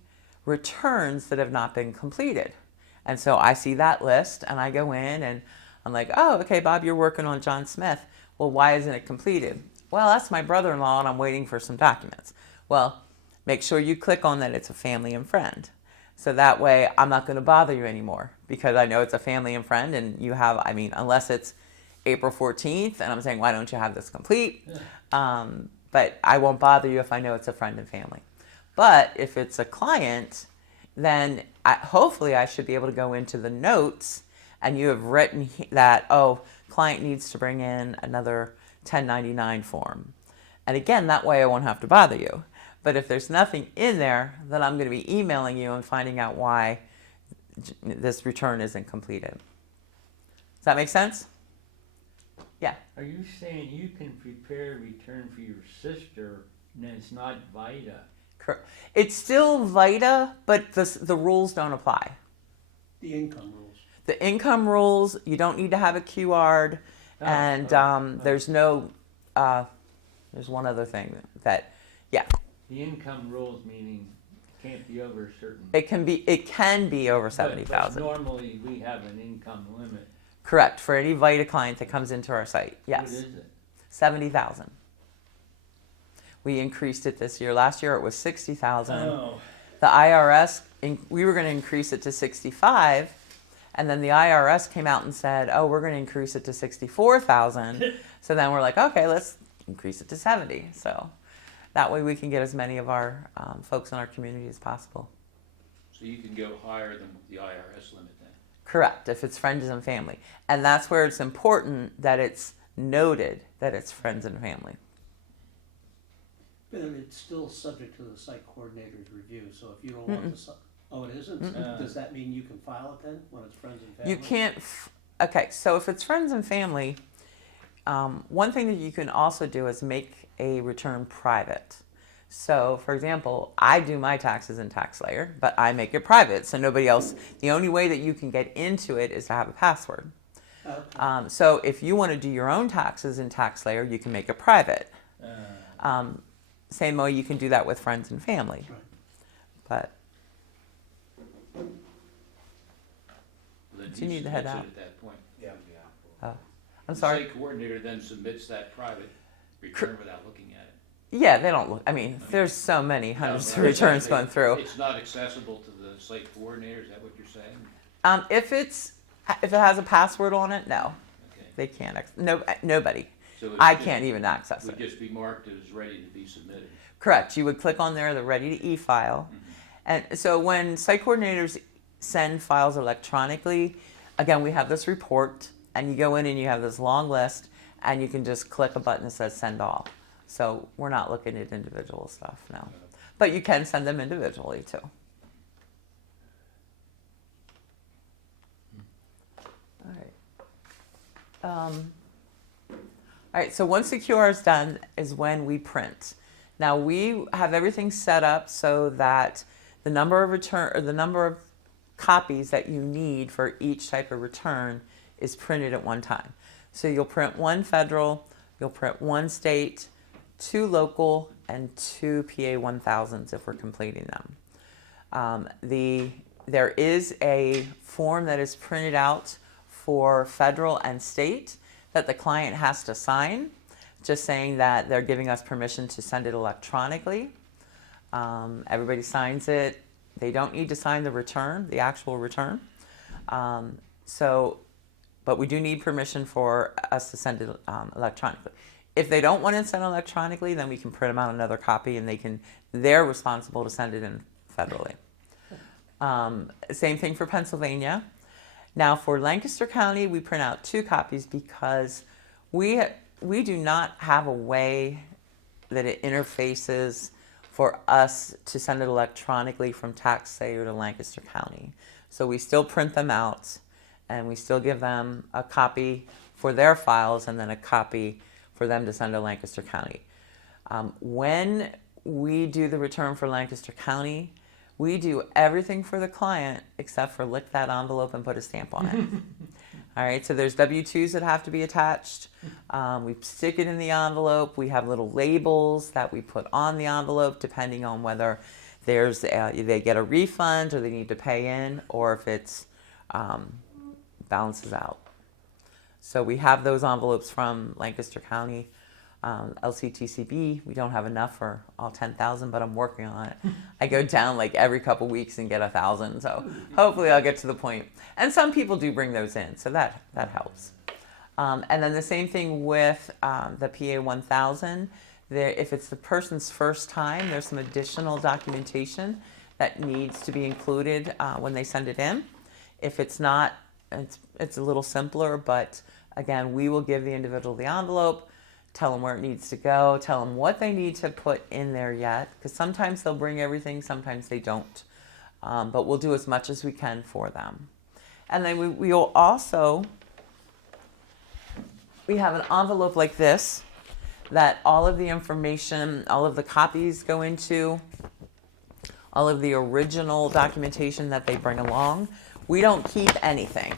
returns that have not been completed? And so I see that list and I go in and I'm like, oh, okay, Bob, you're working on John Smith. Well, why isn't it completed? Well, that's my brother-in-law and I'm waiting for some documents. Well, make sure you click on that it's a family and friend. So that way I'm not going to bother you anymore because I know it's a family and friend, and you have, unless it's April 14th and I'm saying, why don't you have this complete? But I won't bother you if I know it's a friend and family. But if it's a client, then hopefully I should be able to go into the notes and you have written that, oh, client needs to bring in another 1099 form. And again, that way I won't have to bother you. But if there's nothing in there, then I'm going to be emailing you and finding out why this return isn't completed. Does that make sense? Yeah. Are you saying you can prepare a return for your sister and it's not VITA? It's still VITA, but the rules don't apply. The income rules. The income rules, you don't need to have a QR, and there's no, there's one other thing that, yeah. The income rules meaning it can't be over a certain. It can be over 70,000. But normally we have an income limit. Correct, for any VITA client that comes into our site, yes. What is it? 70,000. We increased it this year. Last year it was 60,000. Oh. the IRS, we were going to increase it to 65, and then the IRS came out and said, oh, we're going to increase it to 64,000. So then we're like, okay, let's increase it to 70. So that way we can get as many of our folks in our community as possible. So you can go higher than the IRS limit then? Correct, if it's friends and family. And that's where it's important that it's noted that it's friends and family. But it's still subject to the site coordinator's review, so if you don't want the site, oh, it isn't? Mm-mm. Does that mean you can file it then, when it's friends and family? You can't, okay, so if it's friends and family, one thing that you can also do is make a return private. So, for example, I do my taxes in TaxSlayer, but I make it private, so nobody else, the only way that you can get into it is to have a password. Okay. So if you want to do your own taxes in TaxSlayer, you can make it private. Same way you can do that with friends and family. Right. But Then Do you need to head submits it out? At that point. Yeah. I'm The sorry. site coordinator then submits that private return without looking at it. Yeah, they don't look. I mean, there's so many hundreds No, of but I'm returns saying going through. It's not accessible to the site coordinator, is that what you're saying? If it has a password on it, no, Okay. they can't. Nobody. So it I would- can't even access Would it. just be marked as ready to be submitted. Correct. You would click on there, the ready to e-file. And so when site coordinators send files electronically, again, we have this report, and you go in and you have this long list, and you can just click a button that says send all. So we're not looking at individual stuff, no. But you can send them individually too. All right, so once the QR is done is when we print. Now we have everything set up so that the number of copies that you need for each type of return is printed at one time. So you'll print one federal, you'll print one state, 2 local, and 2 PA 1000s if we're completing them. There is a form that is printed out for federal and state that the client has to sign, just saying that they're giving us permission to send it electronically. Everybody signs it. They don't need to sign the return, the actual return. But we do need permission for us to send it electronically. If they don't want it sent electronically, then we can print them out another copy, and they're responsible to send it in federally. Same thing for Pennsylvania. Now for Lancaster County, we print out 2 copies because we do not have a way that it interfaces for us to send it electronically from TaxSlayer to Lancaster County. So we still print them out, and we still give them a copy for their files and then a copy for them to send to Lancaster County. When we do the return for Lancaster County, we do everything for the client except for lick that envelope and put a stamp on it. All right, so there's W-2s that have to be attached. We stick it in the envelope. We have little labels that we put on the envelope depending on whether they get a refund or they need to pay in, or if it's balances out. So we have those envelopes from Lancaster County. LCTCB, we don't have enough for all 10,000, but I'm working on it. I go down like every couple weeks and get 1,000, so hopefully I'll get to the point. And some people do bring those in, so that helps. And then the same thing with the PA 1000. If it's the person's first time, there's some additional documentation that needs to be included when they send it in. If it's not, it's a little simpler, but again, we will give the individual the envelope, tell them where it needs to go, tell them what they need to put in there yet, because sometimes they'll bring everything, sometimes they don't. But we'll do as much as we can for them. And then we have an envelope like this that all of the information, all of the copies go into, all of the original documentation that they bring along. We don't keep anything.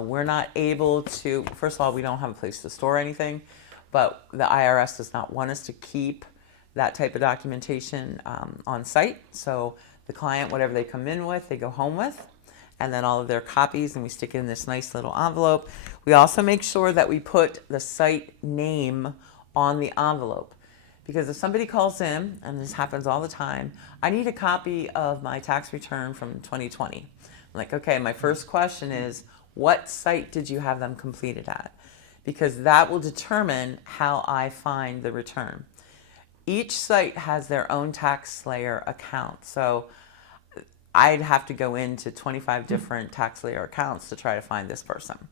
We're not able to, first of all, we don't have a place to store anything, but the IRS does not want us to keep that type of documentation on site. So the client, whatever they come in with, they go home with, and then all of their copies, and we stick it in this nice little envelope. We also make sure that we put the site name on the envelope. Because if somebody calls in, and this happens all the time, I need a copy of my tax return from 2020. I'm like, okay, my first question is, what site did you have them completed at? Because that will determine how I find the return. Each site has their own TaxSlayer account. So I'd have to go into 25 different TaxSlayer accounts to try to find this person.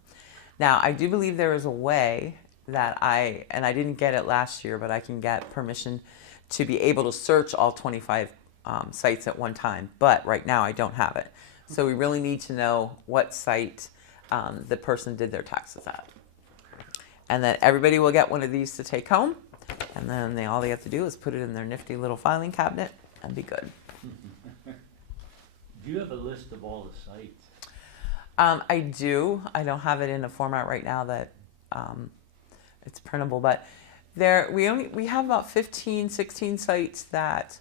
Now, I do believe there is a way that I didn't get it last year, but I can get permission to be able to search all 25 sites at one time. But right now I don't have it. So we really need to know what site the person did their taxes at. And then everybody will get one of these to take home. And then all they have to do is put it in their nifty little filing cabinet and be good. Do you have a list of all the sites? I do. I don't have it in a format right now that it's printable, but we have about 15, 16 sites that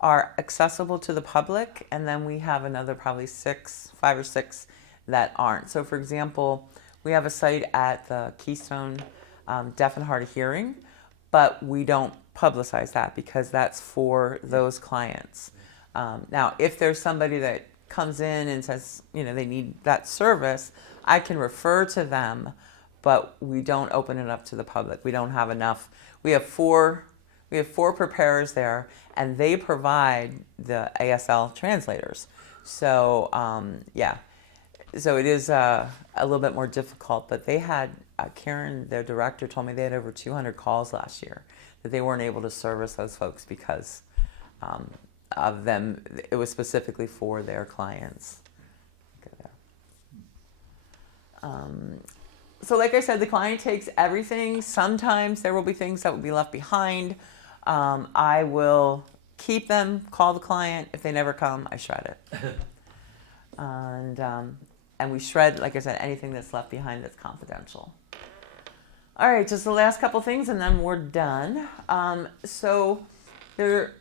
are accessible to the public, and then we have another probably 5 or 6 that aren't. So for example, we have a site at the Keystone Deaf and Hard of Hearing, but we don't publicize that because that's for those clients. Now, if there's somebody that comes in and says, they need that service, I can refer to them, but we don't open it up to the public. We don't have enough. We have four preparers there, and they provide the ASL translators. So so it is a little bit more difficult. But they had Karen, their director, told me they had over 200 calls last year that they weren't able to service those folks because of them. It was specifically for their clients. So like I said, the client takes everything. Sometimes there will be things that will be left behind. I will keep them, call the client. If they never come, I shred it. And we shred, like I said, anything that's left behind that's confidential. All right, just the last couple things and then we're done. So there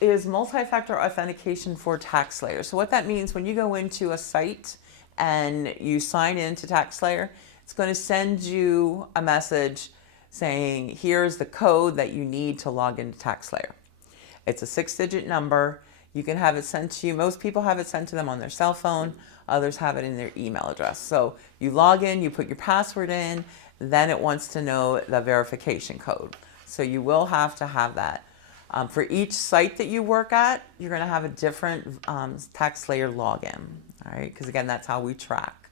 is multi-factor authentication for TaxSlayer. So what that means, when you go into a site and you sign into TaxSlayer, it's going to send you a message saying, here's the code that you need to log into TaxSlayer. It's a 6-digit number. You can have it sent to you. Most people have it sent to them on their cell phone. Others have it in their email address. So you log in, you put your password in, then it wants to know the verification code. So you will have to have that. For each site that you work at, you're going to have a different TaxSlayer login. All right, because again, that's how we track.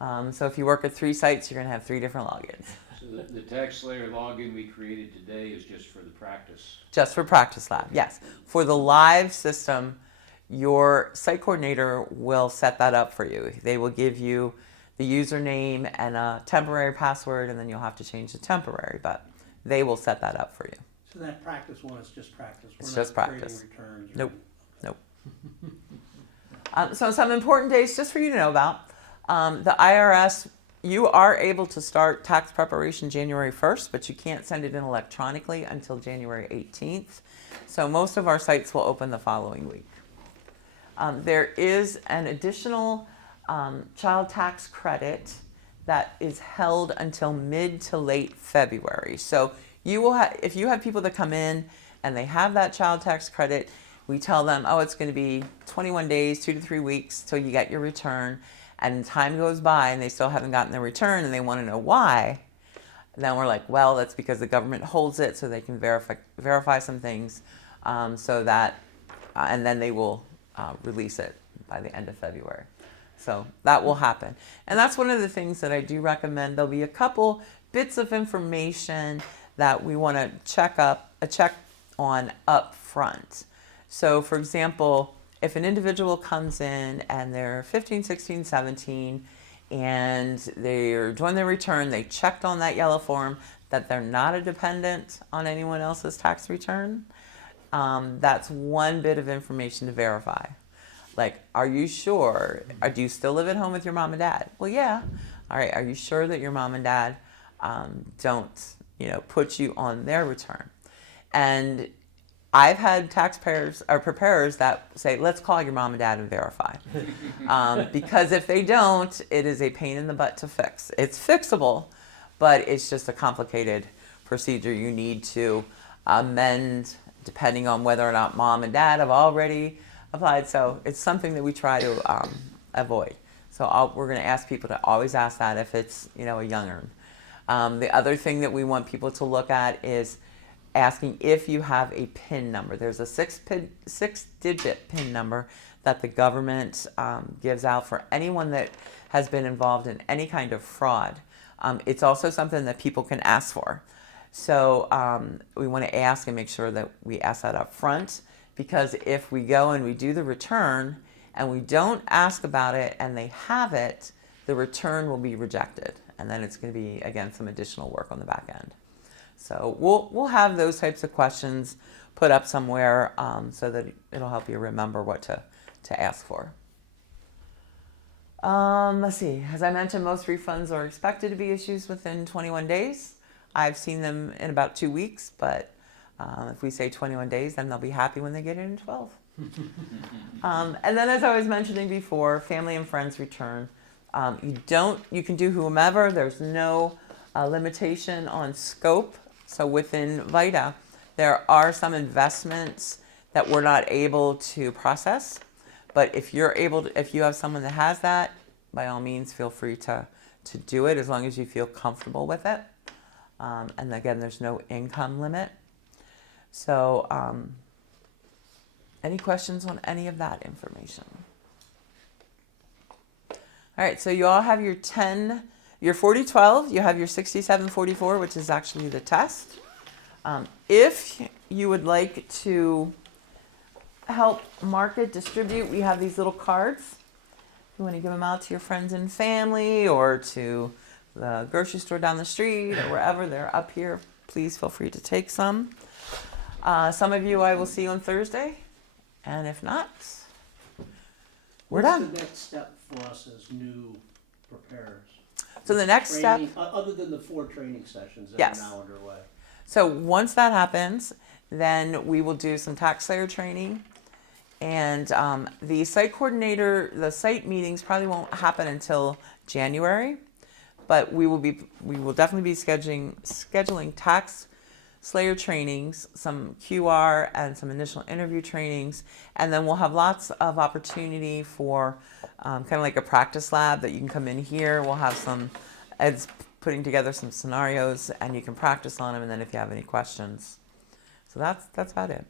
So if you work at 3 sites, you're going to have 3 different logins. So the TaxSlayer login we created today is just for the practice. Just for Practice Lab, yes. For the live system, your site coordinator will set that up for you. They will give you the username and a temporary password, and then you'll have to change the temporary, but they will set that up for you. So that practice one is just practice? It's just practice. Creating returns? Nope. So some important dates just for you to know about. The IRS, you are able to start tax preparation January 1st, but you can't send it in electronically until January 18th. So most of our sites will open the following week. There is an additional child tax credit that is held until mid to late February. So you will if you have people that come in and they have that child tax credit, we tell them, oh, it's going to be 21 days, 2 to 3 weeks till you get your return, and time goes by and they still haven't gotten their return and they want to know why. And then we're like, well, that's because the government holds it so they can verify some things, so that, and then they will release it by the end of February. So that will happen. And that's one of the things that I do recommend. There'll be a couple bits of information that we want to check on up front. So for example, if an individual comes in and they're 15, 16, 17, and they're doing their return, they checked on that yellow form that they're not a dependent on anyone else's tax return, that's one bit of information to verify. Like, are you sure? Do you still live at home with your mom and dad? Well, yeah. All right, are you sure that your mom and dad don't, put you on their return? And I've had taxpayers or preparers that say, let's call your mom and dad and verify. Because if they don't, it is a pain in the butt to fix. It's fixable, but it's just a complicated procedure you need to amend depending on whether or not mom and dad have already applied. So it's something that we try to avoid. So we're going to ask people to always ask that if it's, you know, a younger. The other thing that we want people to look at is asking if you have a PIN number. There's a six-digit PIN number that the government gives out for anyone that has been involved in any kind of fraud. It's also something that people can ask for. So we want to ask and make sure that we ask that up front, because if we go and we do the return and we don't ask about it and they have it, the return will be rejected. And then it's going to be, again, some additional work on the back end. So we'll have those types of questions put up somewhere so that it'll help you remember what to ask for. Let's see. As I mentioned, most refunds are expected to be issued within 21 days. I've seen them in about 2 weeks, but if we say 21 days, then they'll be happy when they get it in 12. And then, as I was mentioning before, family and friends return. You can do whomever. There's no limitation on scope. So within VITA, there are some investments that we're not able to process. But if you're able to, if you have someone that has that, by all means, feel free to do it as long as you feel comfortable with it. And again, there's no income limit. So any questions on any of that information? All right, so you all have your 40-12, you have your 67-44, which is actually the test. If you would like to help market, distribute, we have these little cards. You want to give them out to your friends and family or to the grocery store down the street or wherever, they're up here. Please feel free to take some. Some of you I will see on Thursday, and if not, we're done. What's the next step for us as new preparers? So the next step, Other than the 4 training sessions that Yes. are now underway. so once that happens, then we will do some tax layer training. And the site coordinator, the site meetings probably won't happen until January, but we will definitely be scheduling tax Slayer trainings, some QR and some initial interview trainings, and then we'll have lots of opportunity for kind of like a practice lab that you can come in here. We'll have some Ed's putting together some scenarios and you can practice on them, and then if you have any questions. So that's about it.